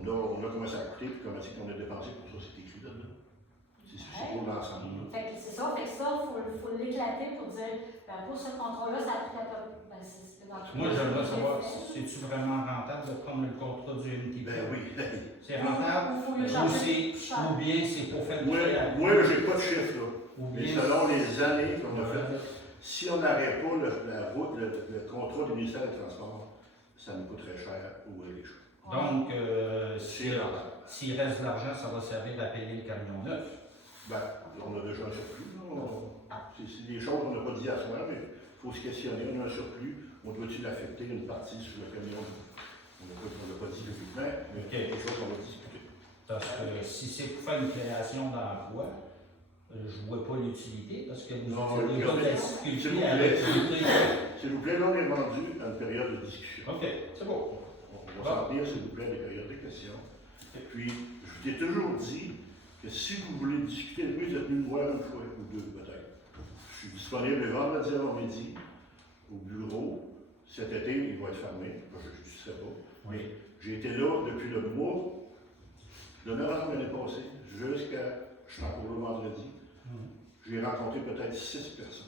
là, on a comment ça a coûté et comment c'est qu'on a dépensé pour ça, c'est écrit là. C'est pour l'ensemble. Fait que c'est ça, il faut l'éclater pour dire, ben, pour ce contrat-là, ça a coûté à peu près. Ben, c'est dans Moi, j'aimerais savoir, c'est-tu vraiment rentable de prendre le contrat du MTQ? Ben oui. C'est rentable? Ou faut le Ou changer plus cher. bien c'est pour faire Moi, j'ai pas de chiffre, là. Ou Mais bien selon les années qu'on a faites, si on n'arrête pas la route, le contrat du ministère des Transports, ça nous coûterait cher ouvrir les choses. Donc, C'est rentable. s'il reste de l'argent, ça va servir à payer le camion neuf. Ben, on a déjà un surplus. C'est des choses qu'on n'a pas dit à soi, mais il faut se questionner. On a un surplus. On doit-il affecter une partie sur le camion? On n'a pas dit publiquement, mais il y a des choses qu'on va discuter. Parce que si c'est pour faire une création d'emploi, je ne vois pas l'utilité, parce que vous Non, avez déjà de la s'il difficulté vous à plaît. recruter. S'il vous plaît, là, on est rendu à une période de discussion. OK, c'est bon. On va s'en tenir, s'il vous plaît, à des périodes de questions. Et puis, je vous ai toujours dit que si vous voulez discuter avec moi, vous êtes venu me voir une fois ou deux, peut-être. Je suis disponible le vendredi avant-midi au bureau. Cet été, il va être fermé. Je ne sais pas. Oui. J'ai été là depuis le mois de novembre l'année passée jusqu'à. Je suis encore là vendredi. J'ai rencontré peut-être 6 personnes.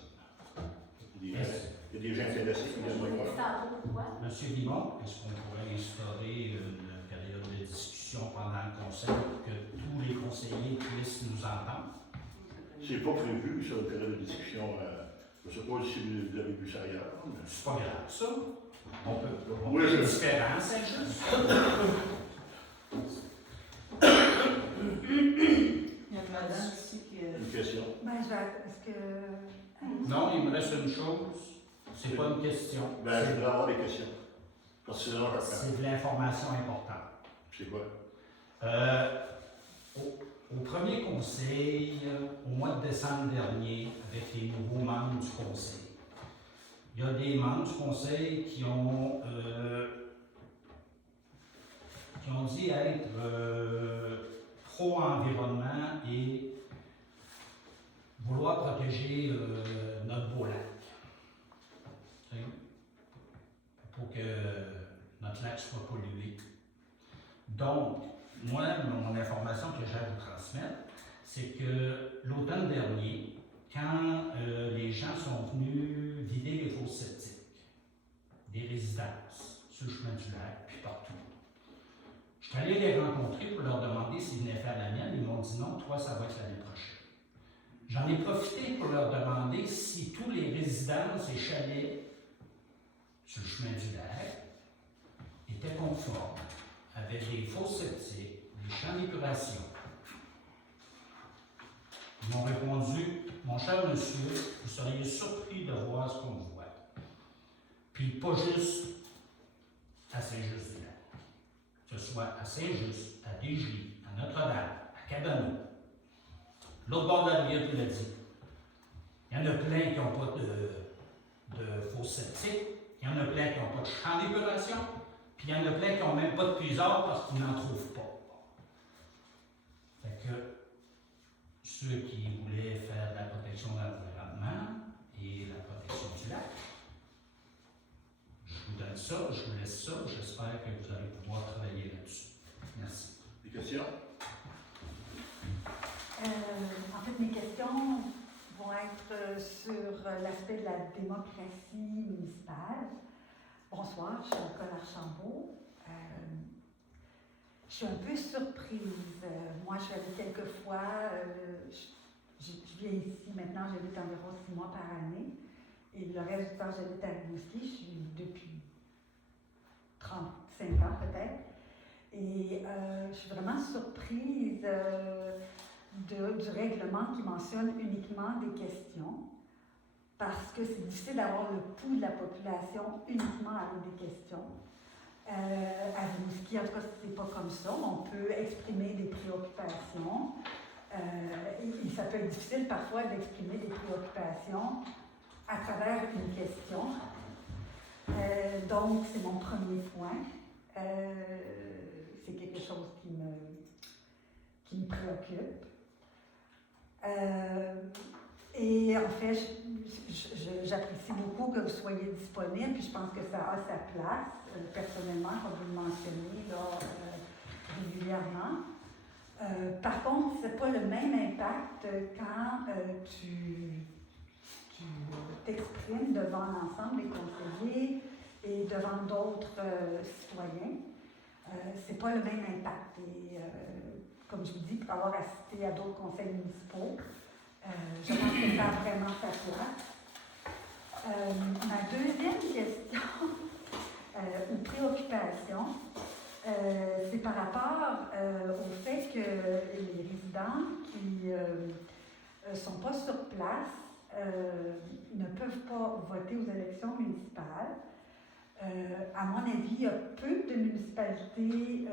Il y a des gens intéressés qui viennent me voir. Monsieur Guimond, est-ce qu'on pourrait instaurer une période de discussion pendant le conseil pour que tous les conseillers puissent nous entendre? C'est pas prévu, ça, une période de discussion. Je ne sais pas si vous avez vu ça ailleurs. Mais... C'est pas grave, ça. On peut Oui, être différent, c'est juste. Il y a une madame ici qui est. Une question. Ben, est-ce que. Non, il me reste une chose. C'est pas une question. Ben, je voudrais avoir des questions. Parce que sinon, je C'est de l'information importante. C'est quoi? Au premier conseil, au mois de décembre dernier, avec les nouveaux membres du conseil, il y a des membres du conseil qui ont dit être pro-environnement et vouloir protéger notre beau lac. Pour que notre lac soit pollué. Donc, moi, mon information que j'ai à vous transmettre, c'est que l'automne dernier, quand les gens sont venus vider les fosses septiques, des résidences sur le chemin du lac, puis partout, je suis allé les rencontrer pour leur demander s'ils venaient faire la mienne. Ils m'ont dit non, toi, ça va être l'année prochaine. J'en ai profité pour leur demander si tous les résidences et chalets sur le chemin du lac étaient conformes avec les fosses septiques, les champs d'épuration. Ils m'ont répondu, mon cher monsieur, vous seriez surpris de voir ce qu'on voit. Puis pas juste à Saint-Just-du-Lac. Que ce soit à Saint-Just, à Desjolies, à Notre-Dame, à Cabano. L'autre bord de la rivière, tu l'as dit. Il y en a plein qui n'ont pas de fosse septique. Il y en a plein qui n'ont pas de champ d'épuration. Puis il y en a plein qui n'ont même pas de puisard parce qu'ils n'en trouvent pas. Fait que ceux qui voulaient faire la protection de l'environnement et la protection du lac, je vous donne ça, je vous laisse ça. J'espère que vous allez pouvoir travailler là-dessus. Merci. Des questions? En fait, mes questions vont être sur l'aspect de la démocratie municipale. Bonsoir, je suis Nicole Archambault. Je suis un peu surprise. Moi, je suis allée quelques fois. Je viens ici maintenant, j'habite environ 6 mois par année. Et le reste du temps, j'habite à Rimouski. Je suis depuis 35 ans peut-être. Et je suis vraiment surprise du règlement qui mentionne uniquement des questions, parce que c'est difficile d'avoir le pouls de la population uniquement avec des questions. À Rimouski, en tout cas, c'est pas comme ça. On peut exprimer des préoccupations. Et ça peut être difficile parfois d'exprimer des préoccupations à travers une question. Donc, c'est mon premier point. C'est quelque chose qui me préoccupe. Et en fait, j'apprécie beaucoup que vous soyez disponible, puis je pense que ça a sa place, personnellement, comme vous le mentionnez là, régulièrement. Par contre, c'est pas le même impact quand tu t'exprimes devant l'ensemble des conseillers et devant d'autres citoyens. C'est pas le même impact. Et comme je vous dis, pour avoir assisté à d'autres conseils municipaux, je pense que ça a vraiment sa place. Ma deuxième question ou préoccupation, c'est par rapport au fait que les résidents qui ne sont pas sur place ne peuvent pas voter aux élections municipales. À mon avis, il y a peu de municipalités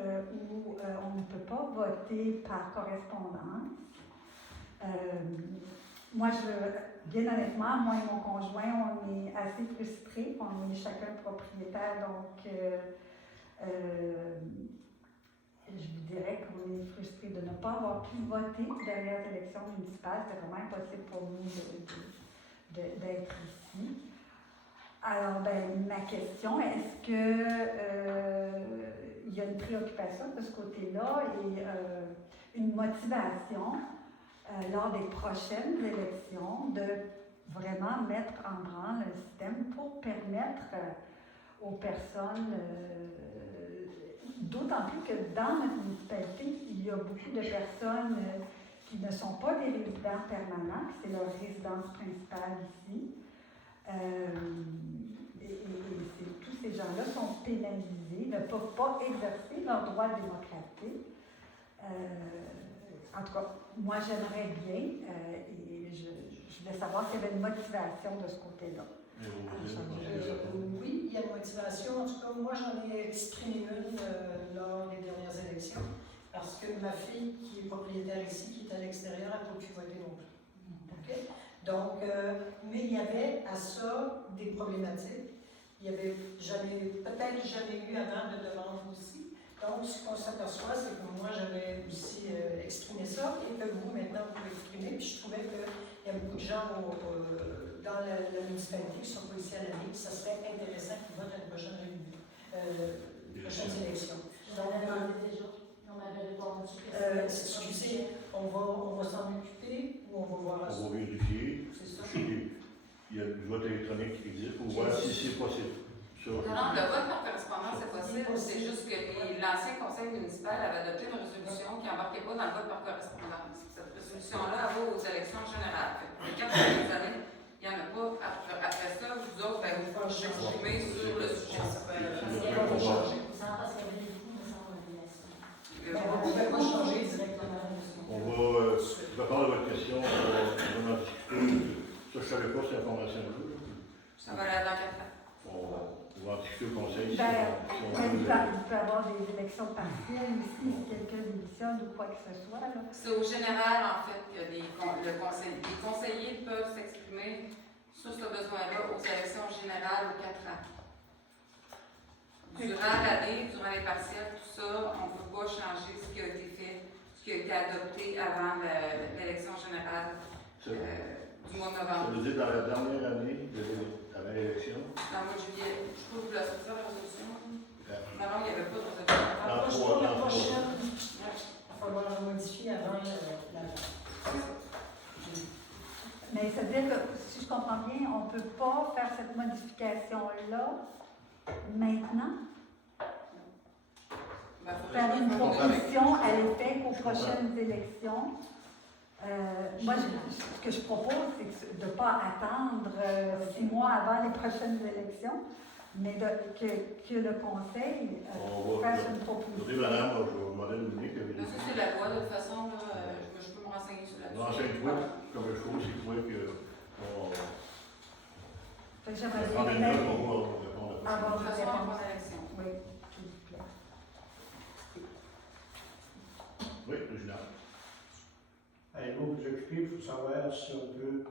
où on ne peut pas voter par correspondance. Moi, bien honnêtement, moi et mon conjoint, on est assez frustrés. On est chacun propriétaire, donc je vous dirais qu'on est frustrés de ne pas avoir pu voter derrière les élections municipales. C'est vraiment impossible pour nous d'être ici. Alors, ma question, est-ce qu'il y a une préoccupation de ce côté-là et une motivation lors des prochaines élections de vraiment mettre en branle le système pour permettre aux personnes, d'autant plus que dans notre municipalité, il y a beaucoup de personnes qui ne sont pas des résidents permanents, c'est leur résidence principale ici. Tous ces gens-là sont pénalisés, ne peuvent pas exercer leur droit démocratique. En tout cas, moi j'aimerais bien, et je voulais savoir s'il y avait une motivation de ce côté-là. Oui, il y a une motivation. En tout cas, moi j'en ai exprimé une lors des dernières élections, parce que ma fille, qui est propriétaire ici, qui est à l'extérieur, elle ne peut plus voter non plus. Okay? Donc, mais il y avait à ça des problématiques. Il y avait peut-être jamais eu avant de demande aussi. Donc, ce qu'on s'aperçoit, c'est que moi, j'avais aussi exprimé ça et que vous, maintenant, vous l'exprimez. Puis je trouvais qu'il y a beaucoup de gens dans la municipalité qui ne sont pas ici à la ville. Ça serait intéressant qu'ils votent à une prochaine prochaines élections. J'en avais demandé déjà. On avait répondu. Excusez, on va s'en occuper ou on va voir ça? On va vérifier. C'est ça. Il y a du vote électronique qui existe pour voir si c'est possible. Non, le vote par correspondance, c'est possible. C'est juste que l'ancien conseil municipal avait adopté une résolution qui n'embarquait pas dans le vote par correspondance. Cette résolution-là, elle va aux élections générales. Les 4 dernières années, il n'y en a pas. Après ça, vous autres, vous vous exprimez sur le sujet. On va, de part de votre question, on va en discuter. Ça, je ne savais pas cette information-là. Ça va aller dans 4 ans. On va discuter au conseil. Ben, si on il veut. peut y avoir des élections partielles ici, si quelqu'un démissionne ou quoi que ce soit. Là. C'est au général, en fait, que les conseillers peuvent s'exprimer sur ce besoin-là aux élections générales aux 4 ans. Durant l'année, durant les partiels, tout ça, on ne peut pas changer ce qui a été fait, ce qui a été adopté avant l'élection générale du mois de Ça novembre. veut dire dans la dernière année avant l'élection. Dans le mois de juillet, je peux vous la sortir, la résolution? euh, Non, il n'y avait pas de résolution. Moi, je trouve la prochaine, Ouais. il va falloir la modifier avant la. Mais ça veut dire que, si je comprends bien, on ne peut pas faire cette modification-là maintenant, Ben, faudrait faire que une je me proposition à l'effet qu'aux prochaines élections. Moi, ce que je propose, c'est de ne pas attendre 6 mois avant les prochaines élections, mais que le Conseil On va- fasse une Écoutez, proposition. madame, je vais vous demander une minute. Mais ça, c'est la loi, de toute façon, là, je peux me renseigner sur la loi. Renseigne-toi comme il faut, c'est toi que. Fait que j'aimerais Prendre une bien note, on va répondre à avoir De une toute façon, avant réponse. l'élection. Oui, s'il vous plaît. Oui, Réginald. Allez-vous vous occuper pour savoir si on peut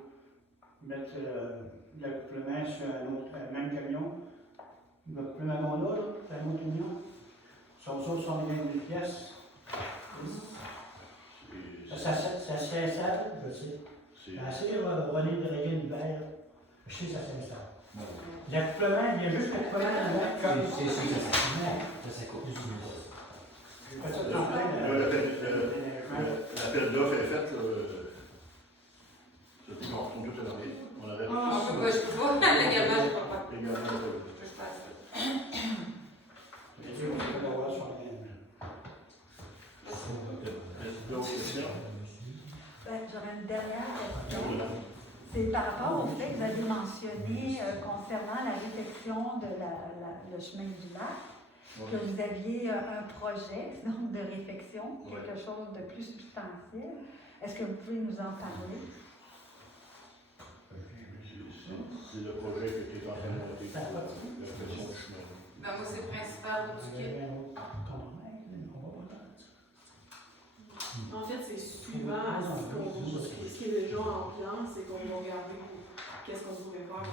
mettre l'accouplement sur un même camion? L'accouplement qu'on a, là, un autre camion, son autres sont 20 000 piastres. Ça s'installe, je sais. C'est Assez, René de régler l'hiver, je sais que ça s'installe. L'accouplement, il y a juste l'accouplement dans le C'est ça coûte. J'ai fait ça de campagne. l'appel d'offres est fait. C'est bon, on peut salarié. On avait. Je peux pas, légalement, je ne peux pas. Également, Je passe. d'autres questions? J'aurais une dernière question. Voilà. C'est par rapport au fait que vous avez mentionné concernant la réfection de le chemin du lac, que Ouais. vous aviez un projet donc, de réfection, Ouais. quelque chose de plus substantiel. Est-ce que vous pouvez nous en parler? C'est le projet qui est en train de monter pour la réflexion du chemin. Ben, moi, c'est principal du kit. En fait, c'est suivant à ce qui est déjà en plan, c'est qu'on va regarder qu'est-ce qu'on pourrait faire.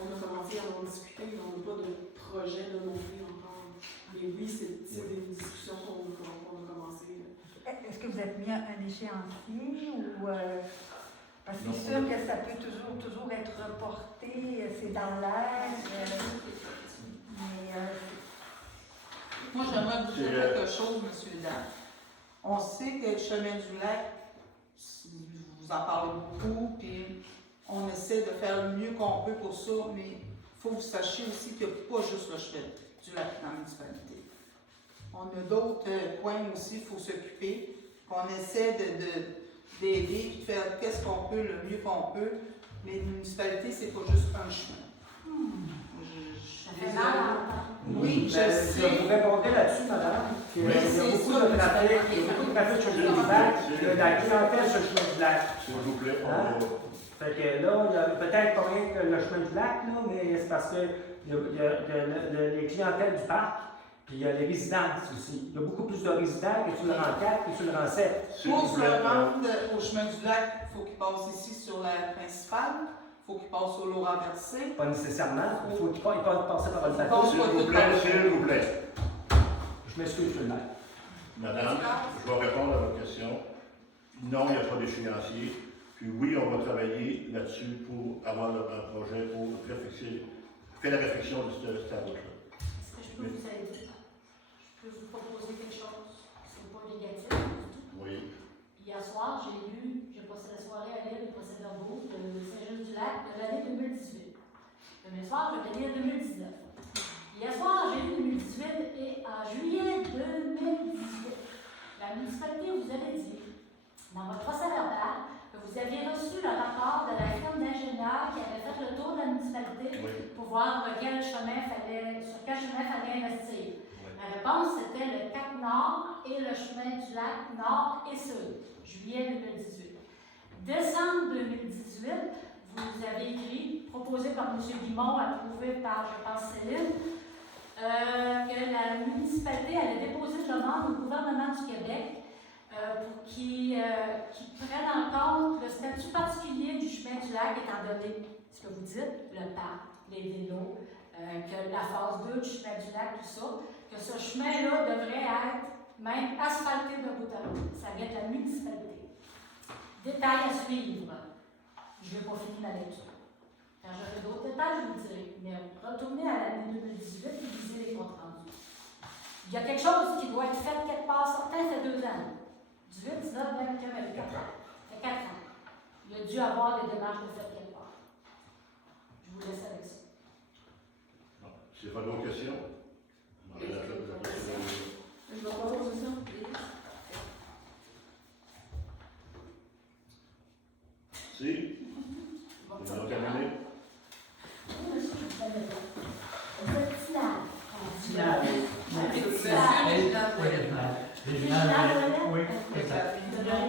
On a commencé à en discuter, mais on n'a pas de projet de monter encore. Mais oui, c'est des discussions qu'on a commencé. Est-ce que vous êtes mis un échéancier ou parce que c'est sûr que ça peut toujours être reporté, c'est dans l'air. Moi, j'aimerais vous dire quelque chose, M. Dan. On sait que le chemin du lac, vous en parlez beaucoup, puis on essaie de faire le mieux qu'on peut pour ça, mais il faut que vous sachiez aussi qu'il n'y a pas juste le chemin du lac dans la municipalité. On a d'autres coins aussi, il faut s'occuper, qu'on essaie d'aider, puis de faire qu'est-ce qu'on peut, le mieux qu'on peut, mais une municipalité, c'est pas juste un chemin. Ça fait mal à entendre. Oui, je sais. Je vous répondrai là-dessus, madame. qu'il Oui, il y a beaucoup de trafic, il y a beaucoup de trafic sur le chemin du lac, que la clientèle sur le chemin du lac. S'il vous plaît, on Hein? va. Fait que là, il y a peut-être pas rien que le chemin du lac, là, mais c'est parce que il y a les clientèles du parc, puis il y a les résidences aussi. Il y a beaucoup plus de résidents que sur le rang 4 que sur le rang 7. S'il Pour vous se plaît, rendre au chemin du lac, il faut qu'il passe ici sur la principale, il faut qu'il passe au lot renversé. Pas nécessairement. Il faut qu'il passe par le Il bateau. passe s'il vous plaît, s'il vous plaît. Je m'excuse, je le mets. Madame, je vais répondre à votre question. Non, il n'y a pas d'échéancier. Puis oui, on va travailler là-dessus pour avoir un projet pour faire la réflexion de cette route-là. Est-ce que je peux vous aider? Je peux vous proposer quelque chose? C'est pas négatif du tout. Oui. Hier soir, j'ai passé la soirée à lire les procès-verbaux de Saint-Just-du-Lac de l'année 2018. Demain soir, je vais lire 2019. Hier soir, j'ai lu 2018 et en juillet 2018, la municipalité vous avait dit, dans votre procès-verbal, que vous aviez reçu le rapport de la firme d'ingénieurs qui avait fait le tour de la municipalité Oui. pour voir sur quel chemin fallait investir. La réponse, c'était le Cap Nord et le chemin du lac Nord et Sud, juillet 2018. Décembre 2018, vous avez écrit, proposé par M. Guimond, approuvé par, je pense, Céline, que la municipalité allait déposer une demande au gouvernement du Québec pour qu'il prenne en compte le statut particulier du chemin du lac, étant donné ce que vous dites, le parc, les vélos, que la phase 2 du chemin du lac, tout ça, que ce chemin-là devrait être même asphalté de bout à bout. Ça vient de la municipalité. Détail à suivre. Je n'ai pas fini ma lecture. Quand j'aurai d'autres détails, je vous dirai. Mais retournez à l'année 2018 et lisez les comptes rendus. Il y a quelque chose qui doit être fait quelque part. Certains, fait 2 ans. 18, 19, 20, 21, 4 ans. Ça fait 4 ans. Il y a dû avoir des démarches de fait quelque part. Je vous laisse avec ça. Non. S'il n'y a pas d'autres questions, on va aller à la procédure. Je vais pas poser ça. Si? Vous avez terminé? Oui, monsieur, je vous savais pas. Vous êtes Tinal. Tinal. Monsieur Régional Régional, oui, c'est ça. Vous avez un